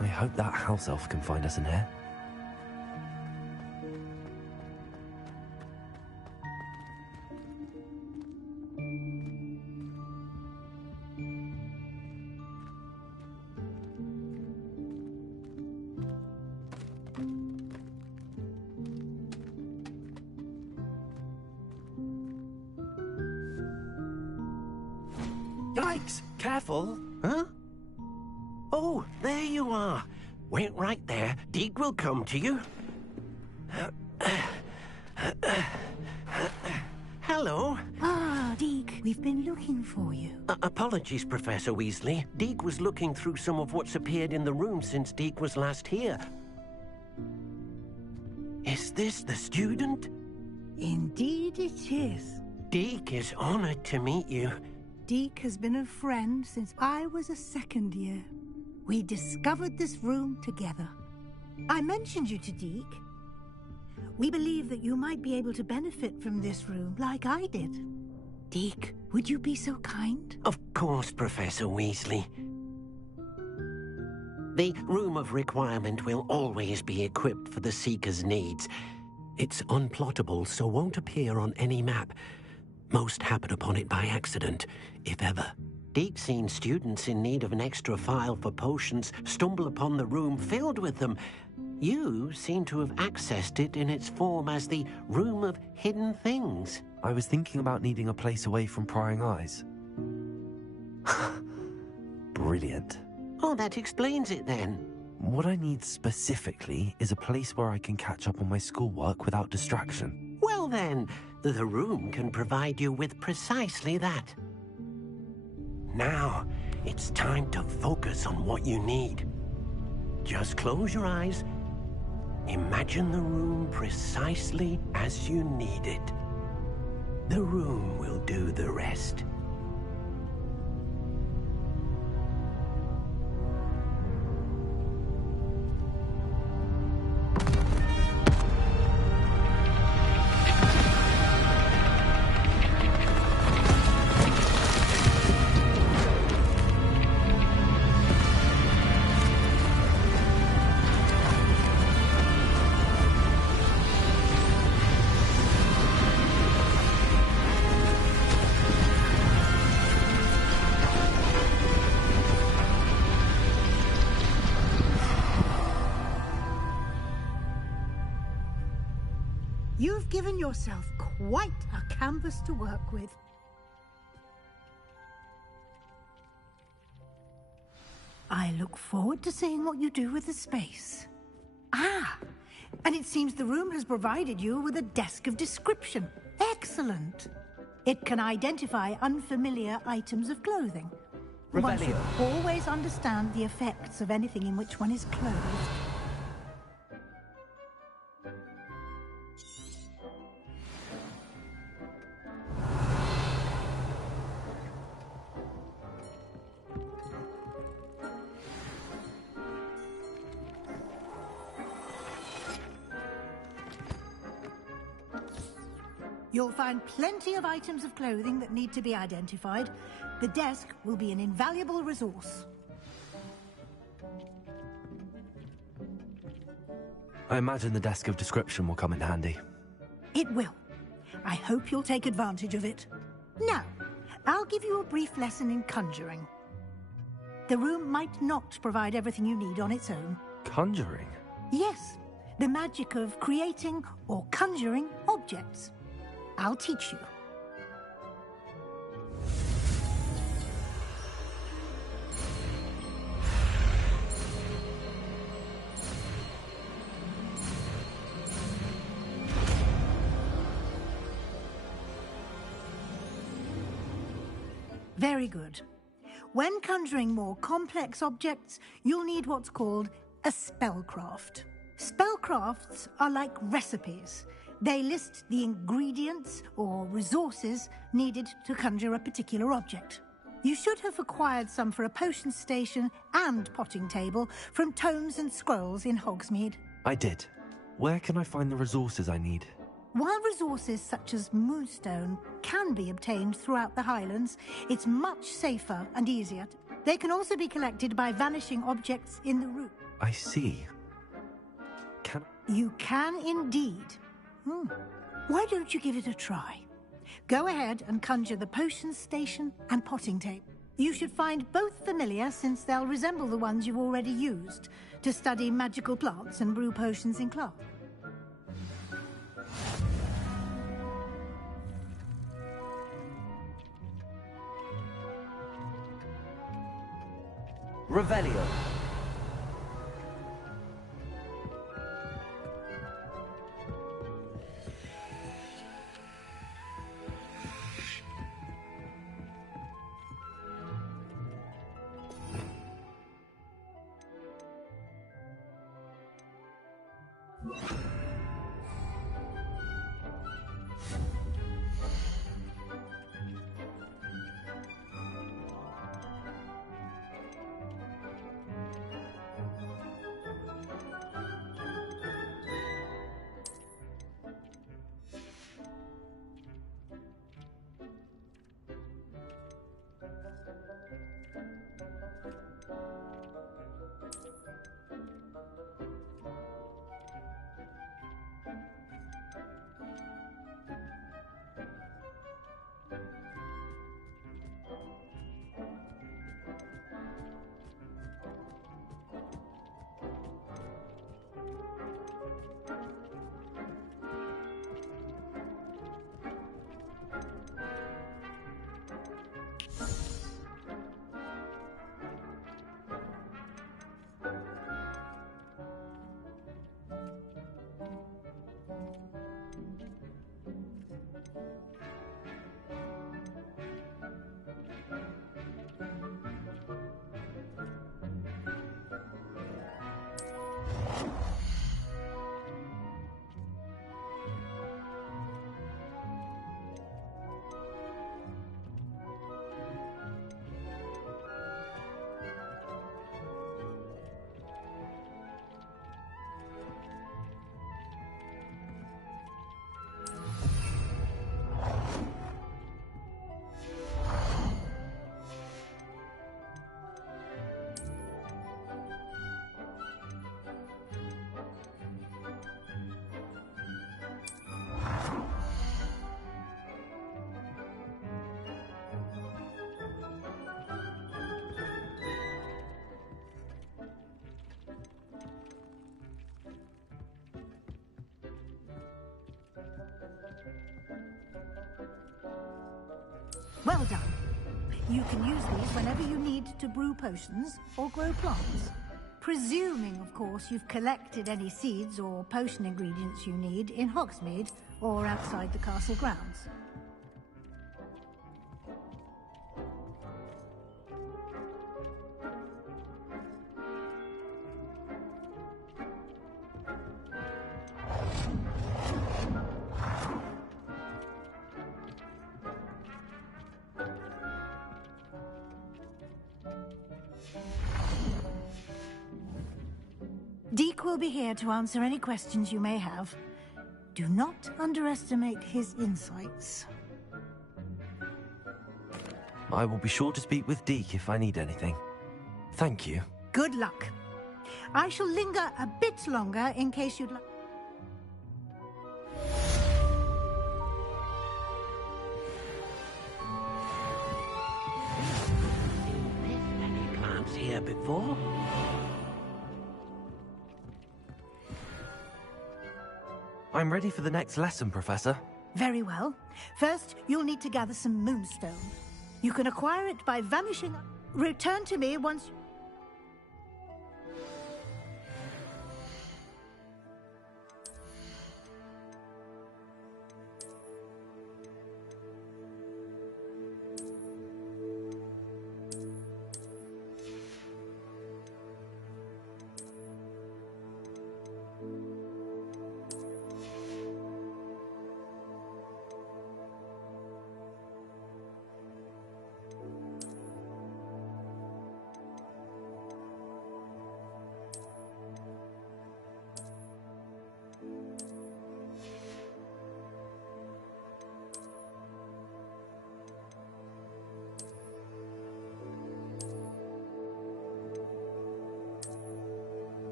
I hope that house elf can find us in here. Yikes! Careful! Huh? Oh, there you are. Wait right there. Deke will come to you. Hello. Ah, Deke, we've been looking for you. Apologies, Professor Weasley. Deke was looking through some of what's appeared in the room since Deke was last here. Is this the student? Indeed it is. Deke is honored to meet you. Deke has been a friend since I was a second year. We discovered this room together. I mentioned you to Deke. We believe that you might be able to benefit from this room like I did. Deke, would you be so kind? Of course, Professor Weasley. The Room of Requirement will always be equipped for the Seeker's needs. It's unplottable, so won't appear on any map. Most happen upon it by accident, if ever. Deke's seen students in need of an extra file for potions stumble upon the room filled with them. You seem to have accessed it in its form as the Room of Hidden Things. I was thinking about needing a place away from prying eyes. Brilliant. Oh, that explains it then. What I need specifically is a place where I can catch up on my schoolwork without distraction. Well then, the room can provide you with precisely that. Now, it's time to focus on what you need. Just close your eyes. Imagine the room precisely as you need it. The room will do the rest. You've given yourself quite a canvas to work with. I look forward to seeing what you do with the space. Ah, and it seems the room has provided you with a desk of description. Excellent. It can identify unfamiliar items of clothing. One should always understand the effects of anything in which one is clothed. You'll find plenty of items of clothing that need to be identified. The desk will be an invaluable resource. I imagine the desk of description will come in handy. It will. I hope you'll take advantage of it. Now, I'll give you a brief lesson in conjuring. The room might not provide everything you need on its own. Conjuring? Yes, the magic of creating or conjuring objects. I'll teach you. Very good. When conjuring more complex objects, you'll need what's called a spellcraft. Spellcrafts are like recipes. They list the ingredients or resources needed to conjure a particular object. You should have acquired some for a potion station and potting table from tomes and scrolls in Hogsmeade. I did. Where can I find the resources I need? While resources such as moonstone can be obtained throughout the Highlands, it's much safer and easier. They can also be collected by vanishing objects in the room. I see. You can indeed. Why don't you give it a try? Go ahead and conjure the potion station and potting table. You should find both familiar since they'll resemble the ones you've already used to study magical plants and brew potions in class. Revelio. Well done. You can use these whenever you need to brew potions or grow plants. Presuming, of course, you've collected any seeds or potion ingredients you need in Hogsmeade or outside the castle grounds. Deke will be here to answer any questions you may have. Do not underestimate his insights. I will be sure to speak with Deke if I need anything. Thank you. Good luck. I shall linger a bit longer in case you'd like... Any plants here before? I'm ready for the next lesson, Professor. Very well. First, you'll need to gather some moonstone. You can acquire it by vanishing... Return to me once...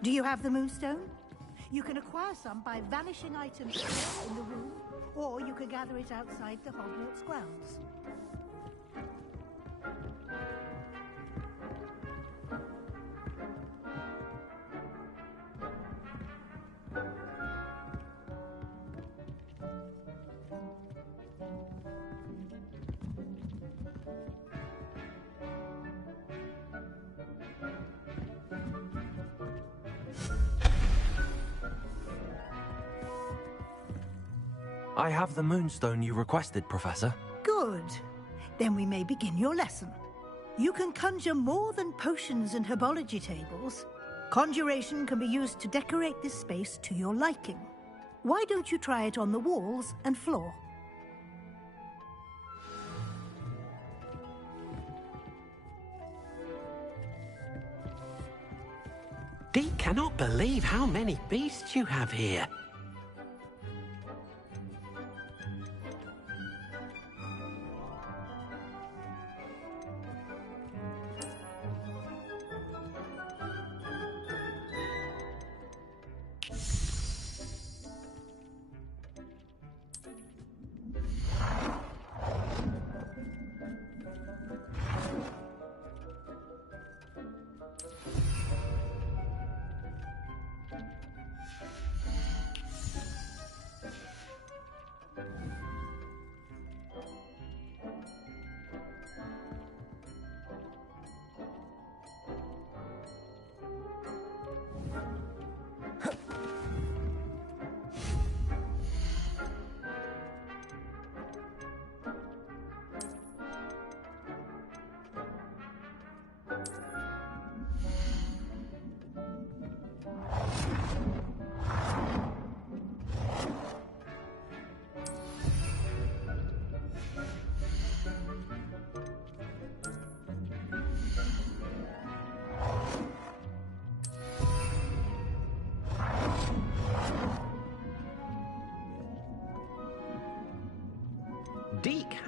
Do you have the moonstone? You can acquire some by vanishing items in the room, or you can gather it outside the Hogwarts grounds. I have the moonstone you requested, Professor. Good. Then we may begin your lesson. You can conjure more than potions and herbology tables. Conjuration can be used to decorate this space to your liking. Why don't you try it on the walls and floor? Dee cannot believe how many beasts you have here.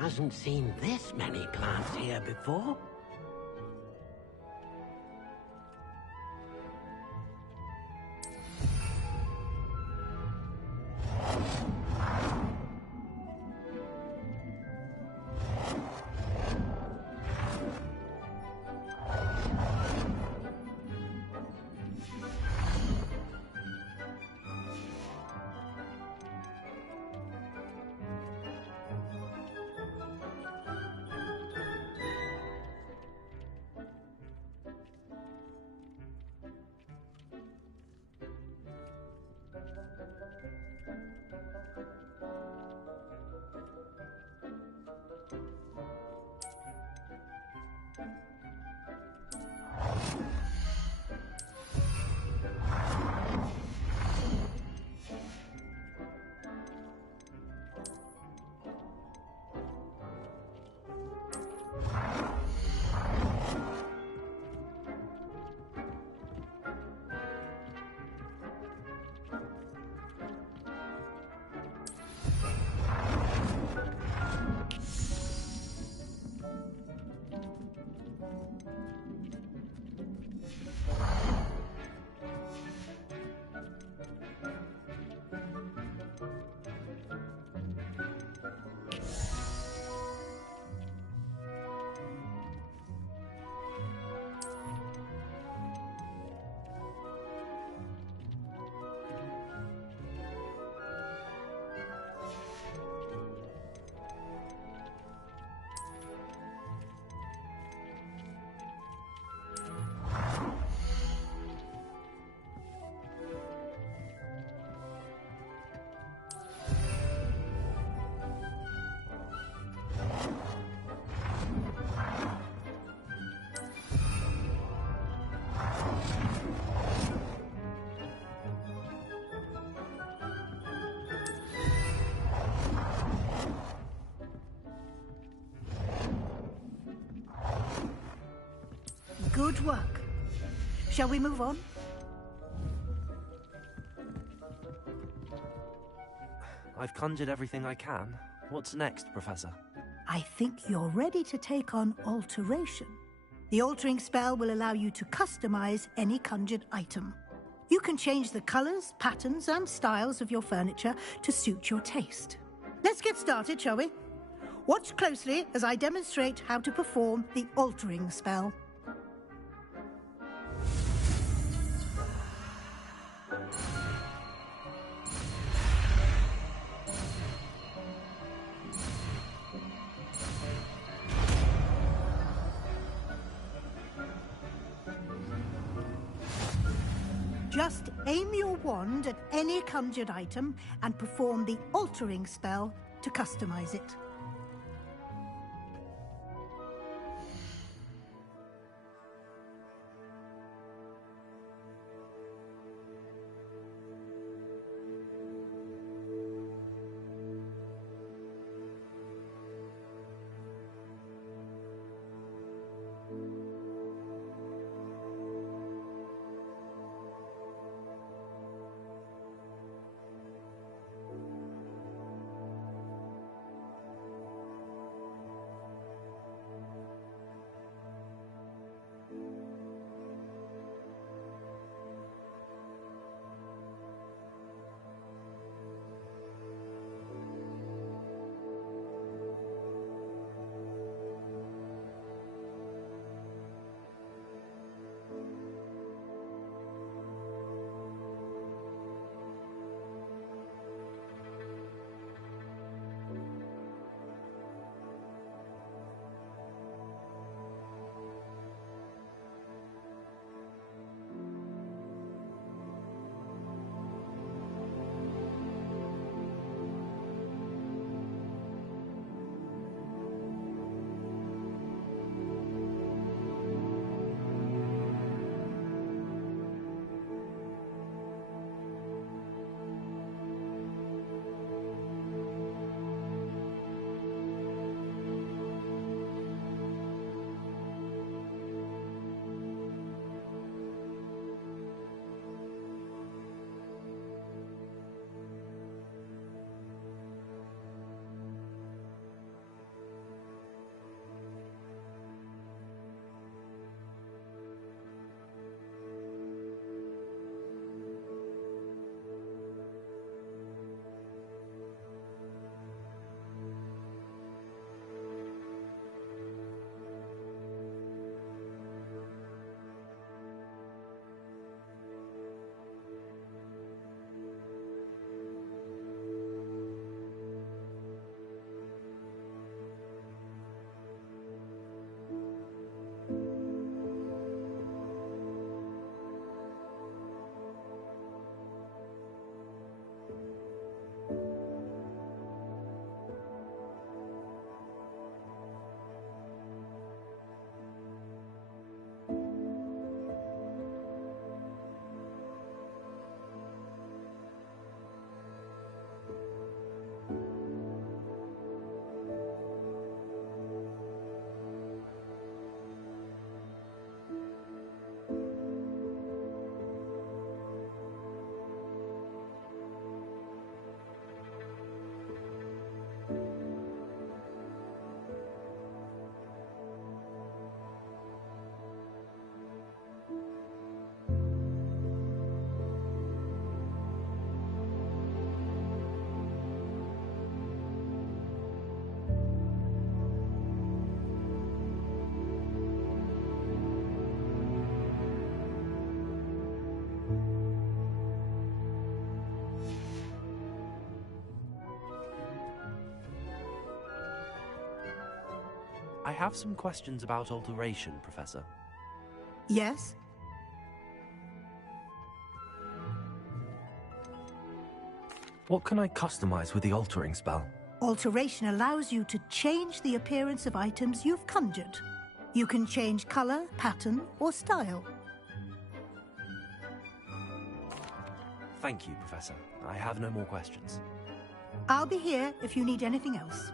hasn't seen this many plants here before. Good work. Shall we move on? I've conjured everything I can. What's next, Professor? I think you're ready to take on alteration. The altering spell will allow you to customize any conjured item. You can change the colors, patterns, and styles of your furniture to suit your taste. Let's get started, shall we? Watch closely as I demonstrate how to perform the altering spell. Just aim your wand at any conjured item and perform the altering spell to customize it. I have some questions about alteration, Professor. Yes? What can I customize with the altering spell? Alteration allows you to change the appearance of items you've conjured. You can change color, pattern, or style. Thank you, Professor. I have no more questions. I'll be here if you need anything else.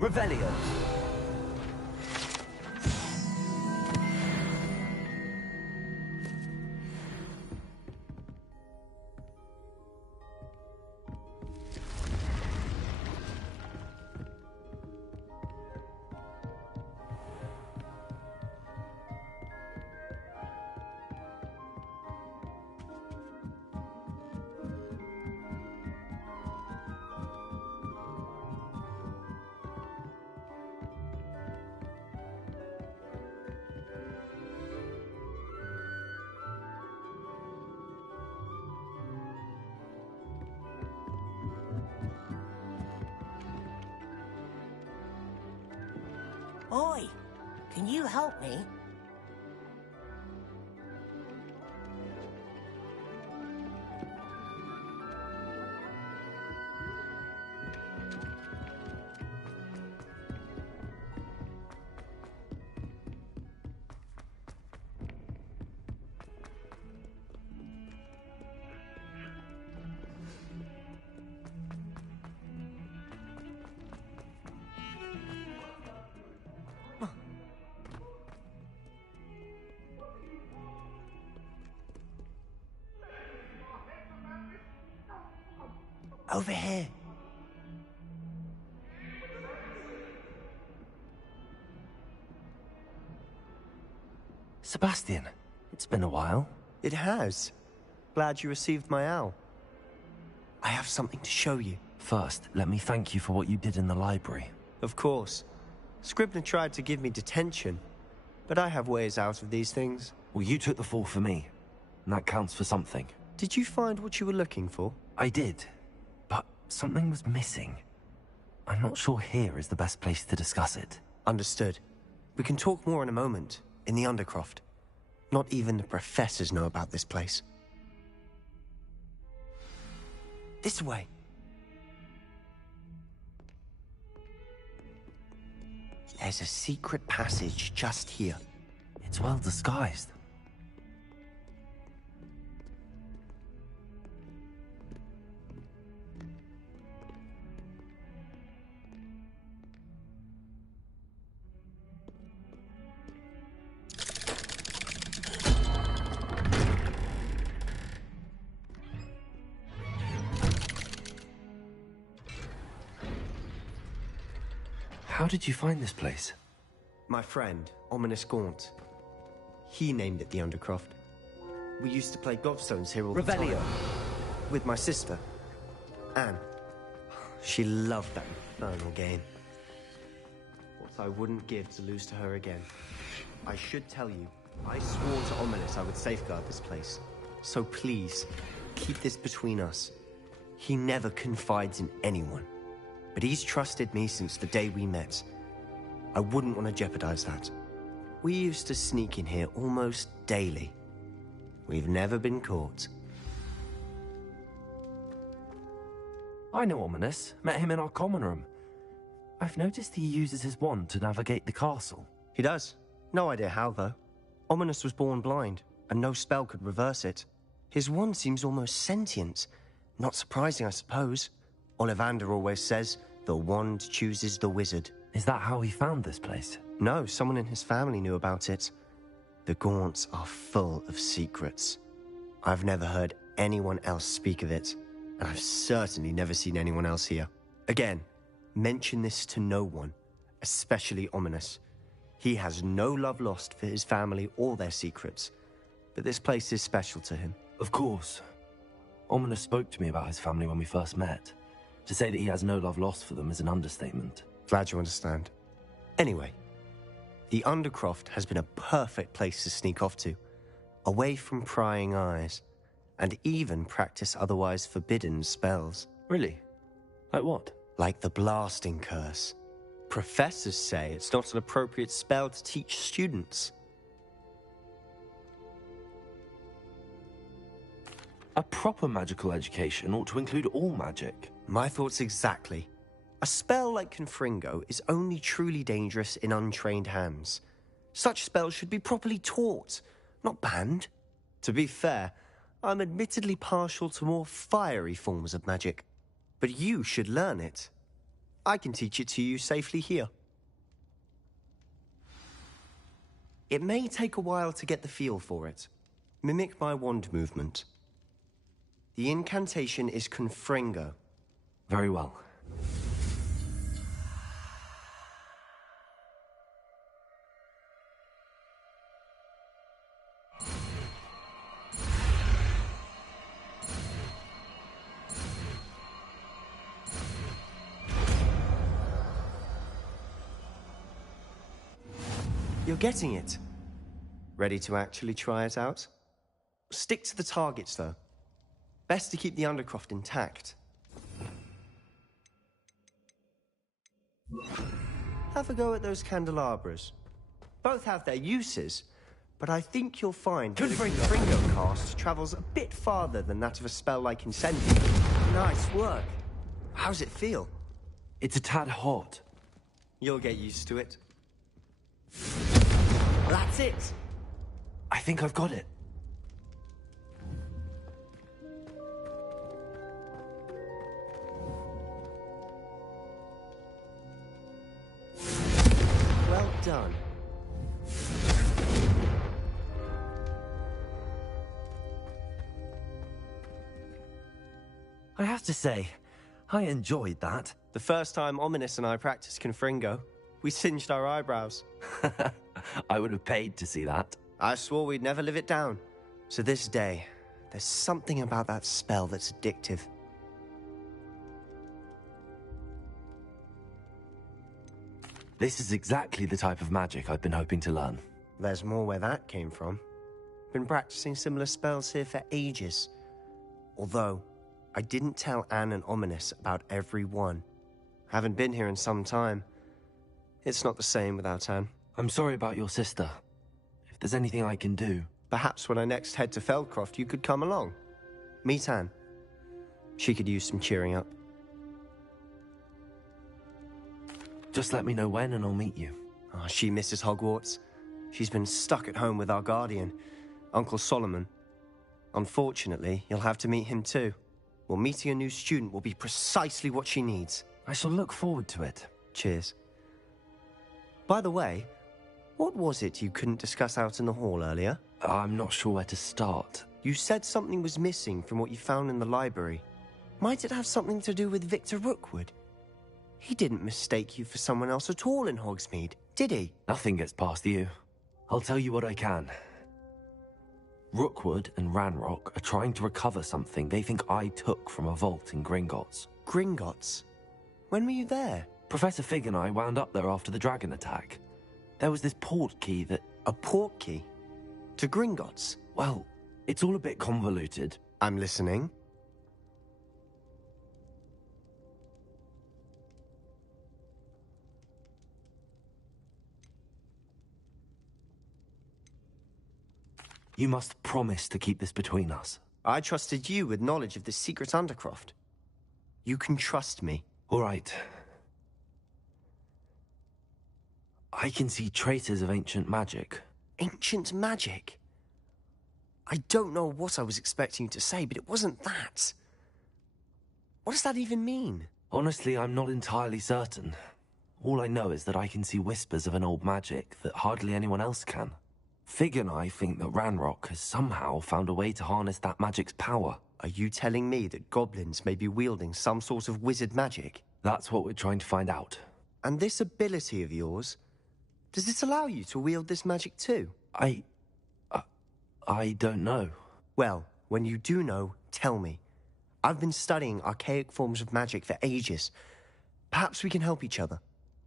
Revelio. Oi, can you help me? Over here. Sebastian, it's been a while. It has. Glad you received my owl. I have something to show you. First, let me thank you for what you did in the library. Of course. Scribner tried to give me detention, but I have ways out of these things. Well, you took the fall for me, and that counts for something. Did you find what you were looking for? I did, but something was missing. I'm not sure here is the best place to discuss it. Understood. We can talk more in a moment, in the Undercroft. Not even the professors know about this place. This way. There's a secret passage just here. It's well disguised. How did you find this place? My friend, Ominous Gaunt. He named it the Undercroft. We used to play gobstones here all the time. Revelio. With my sister, Anne. She loved that infernal game. What I wouldn't give to lose to her again. I should tell you, I swore to Ominous I would safeguard this place. So please, keep this between us. He never confides in anyone. But he's trusted me since the day we met. I wouldn't want to jeopardize that. We used to sneak in here almost daily. We've never been caught. I know Ominous. Met him in our common room. I've noticed he uses his wand to navigate the castle. He does. No idea how, though. Ominous was born blind, and no spell could reverse it. His wand seems almost sentient. Not surprising, I suppose. Ollivander always says, the wand chooses the wizard. Is that how he found this place? No, someone in his family knew about it. The Gaunts are full of secrets. I've never heard anyone else speak of it, and I've certainly never seen anyone else here. Again, mention this to no one, especially Ominous. He has no love lost for his family or their secrets, but this place is special to him. Of course. Ominous spoke to me about his family when we first met. To say that he has no love lost for them is an understatement. Glad you understand. Anyway, the Undercroft has been a perfect place to sneak off to, away from prying eyes, and even practice otherwise forbidden spells. Really? Like what? Like the Blasting Curse. Professors say it's not an appropriate spell to teach students. A proper magical education ought to include all magic. My thoughts exactly. A spell like Confringo is only truly dangerous in untrained hands. Such spells should be properly taught, not banned. To be fair, I'm admittedly partial to more fiery forms of magic. But you should learn it. I can teach it to you safely here. It may take a while to get the feel for it. Mimic my wand movement. The incantation is Confringo. Very well. You're getting it. Ready to actually try it out? Stick to the targets, though. Best to keep the Undercroft intact. Have a go at those candelabras. Both have their uses, but I think you'll find that a Confringo cast travels a bit farther than that of a spell like Incendium. Nice work. How's it feel? It's a tad hot. You'll get used to it. That's it. I think I've got it. Well done. I have to say, I enjoyed that. The first time Ominous and I practiced Confringo, we singed our eyebrows. I would have paid to see that. I swore we'd never live it down. To this day, there's something about that spell that's addictive. This is exactly the type of magic I've been hoping to learn. There's more where that came from. Been practicing similar spells here for ages. Although, I didn't tell Anne and Ominous about every one. Haven't been here in some time. It's not the same without Anne. I'm sorry about your sister. If there's anything I can do... Perhaps when I next head to Feldcroft, you could come along. Meet Anne. She could use some cheering up. Just let me know when and I'll meet you. Oh, she misses Hogwarts. She's been stuck at home with our guardian, Uncle Solomon. Unfortunately, you'll have to meet him too. Well, meeting a new student will be precisely what she needs. I shall look forward to it. Cheers. By the way, what was it you couldn't discuss out in the hall earlier? I'm not sure where to start. You said something was missing from what you found in the library. Might it have something to do with Victor Rookwood? He didn't mistake you for someone else at all in Hogsmeade, did he? Nothing gets past you. I'll tell you what I can. Rookwood and Ranrock are trying to recover something they think I took from a vault in Gringotts. Gringotts? When were you there? Professor Fig and I wound up there after the dragon attack. There was this port key that... A port key? To Gringotts? Well, it's all a bit convoluted. I'm listening. You must promise to keep this between us. I trusted you with knowledge of the secret Undercroft. You can trust me. All right. I can see traces of ancient magic. Ancient magic? I don't know what I was expecting you to say, but it wasn't that. What does that even mean? Honestly, I'm not entirely certain. All I know is that I can see whispers of an old magic that hardly anyone else can. Fig and I think that Ranrock has somehow found a way to harness that magic's power. Are you telling me that goblins may be wielding some sort of wizard magic? That's what we're trying to find out. And this ability of yours, does it allow you to wield this magic too? I don't know. Well, when you do know, tell me. I've been studying archaic forms of magic for ages. Perhaps we can help each other.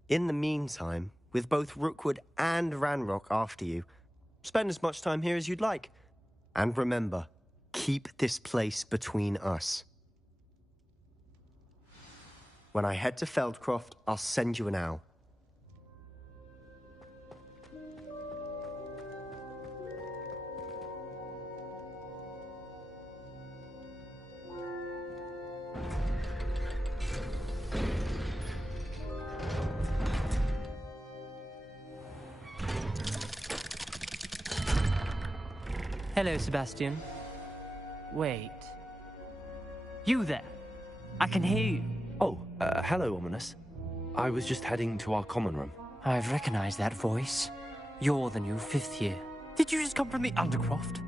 In the meantime, with both Rookwood and Ranrock after you, spend as much time here as you'd like. And remember, keep this place between us. When I head to Feldcroft, I'll send you an owl. Hello, Sebastian. Wait. You there? I can hear you. Oh, hello, Ominous. I was just heading to our common room. I've recognized that voice. You're the new 5th year. Did you just come from the Undercroft?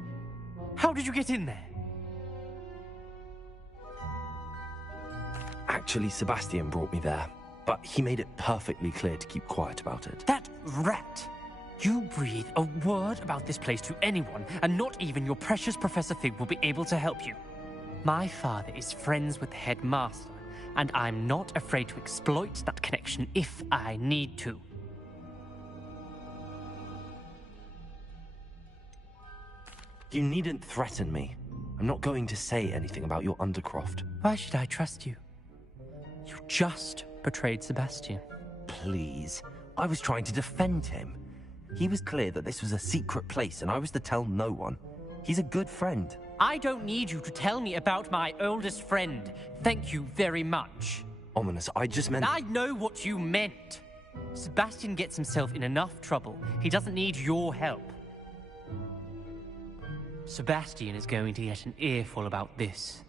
How did you get in there? Actually, Sebastian brought me there, but he made it perfectly clear to keep quiet about it. That rat! You breathe a word about this place to anyone, and not even your precious Professor Fig will be able to help you. My father is friends with the headmaster, and I'm not afraid to exploit that connection if I need to. You needn't threaten me. I'm not going to say anything about your Undercroft. Why should I trust you? You just betrayed Sebastian. Please. I was trying to defend him. He was clear that this was a secret place and I was to tell no one. He's a good friend. I don't need you to tell me about my oldest friend. Thank you very much. Ominous, I just meant... I know what you meant. Sebastian gets himself in enough trouble. He doesn't need your help. Sebastian is going to get an earful about this.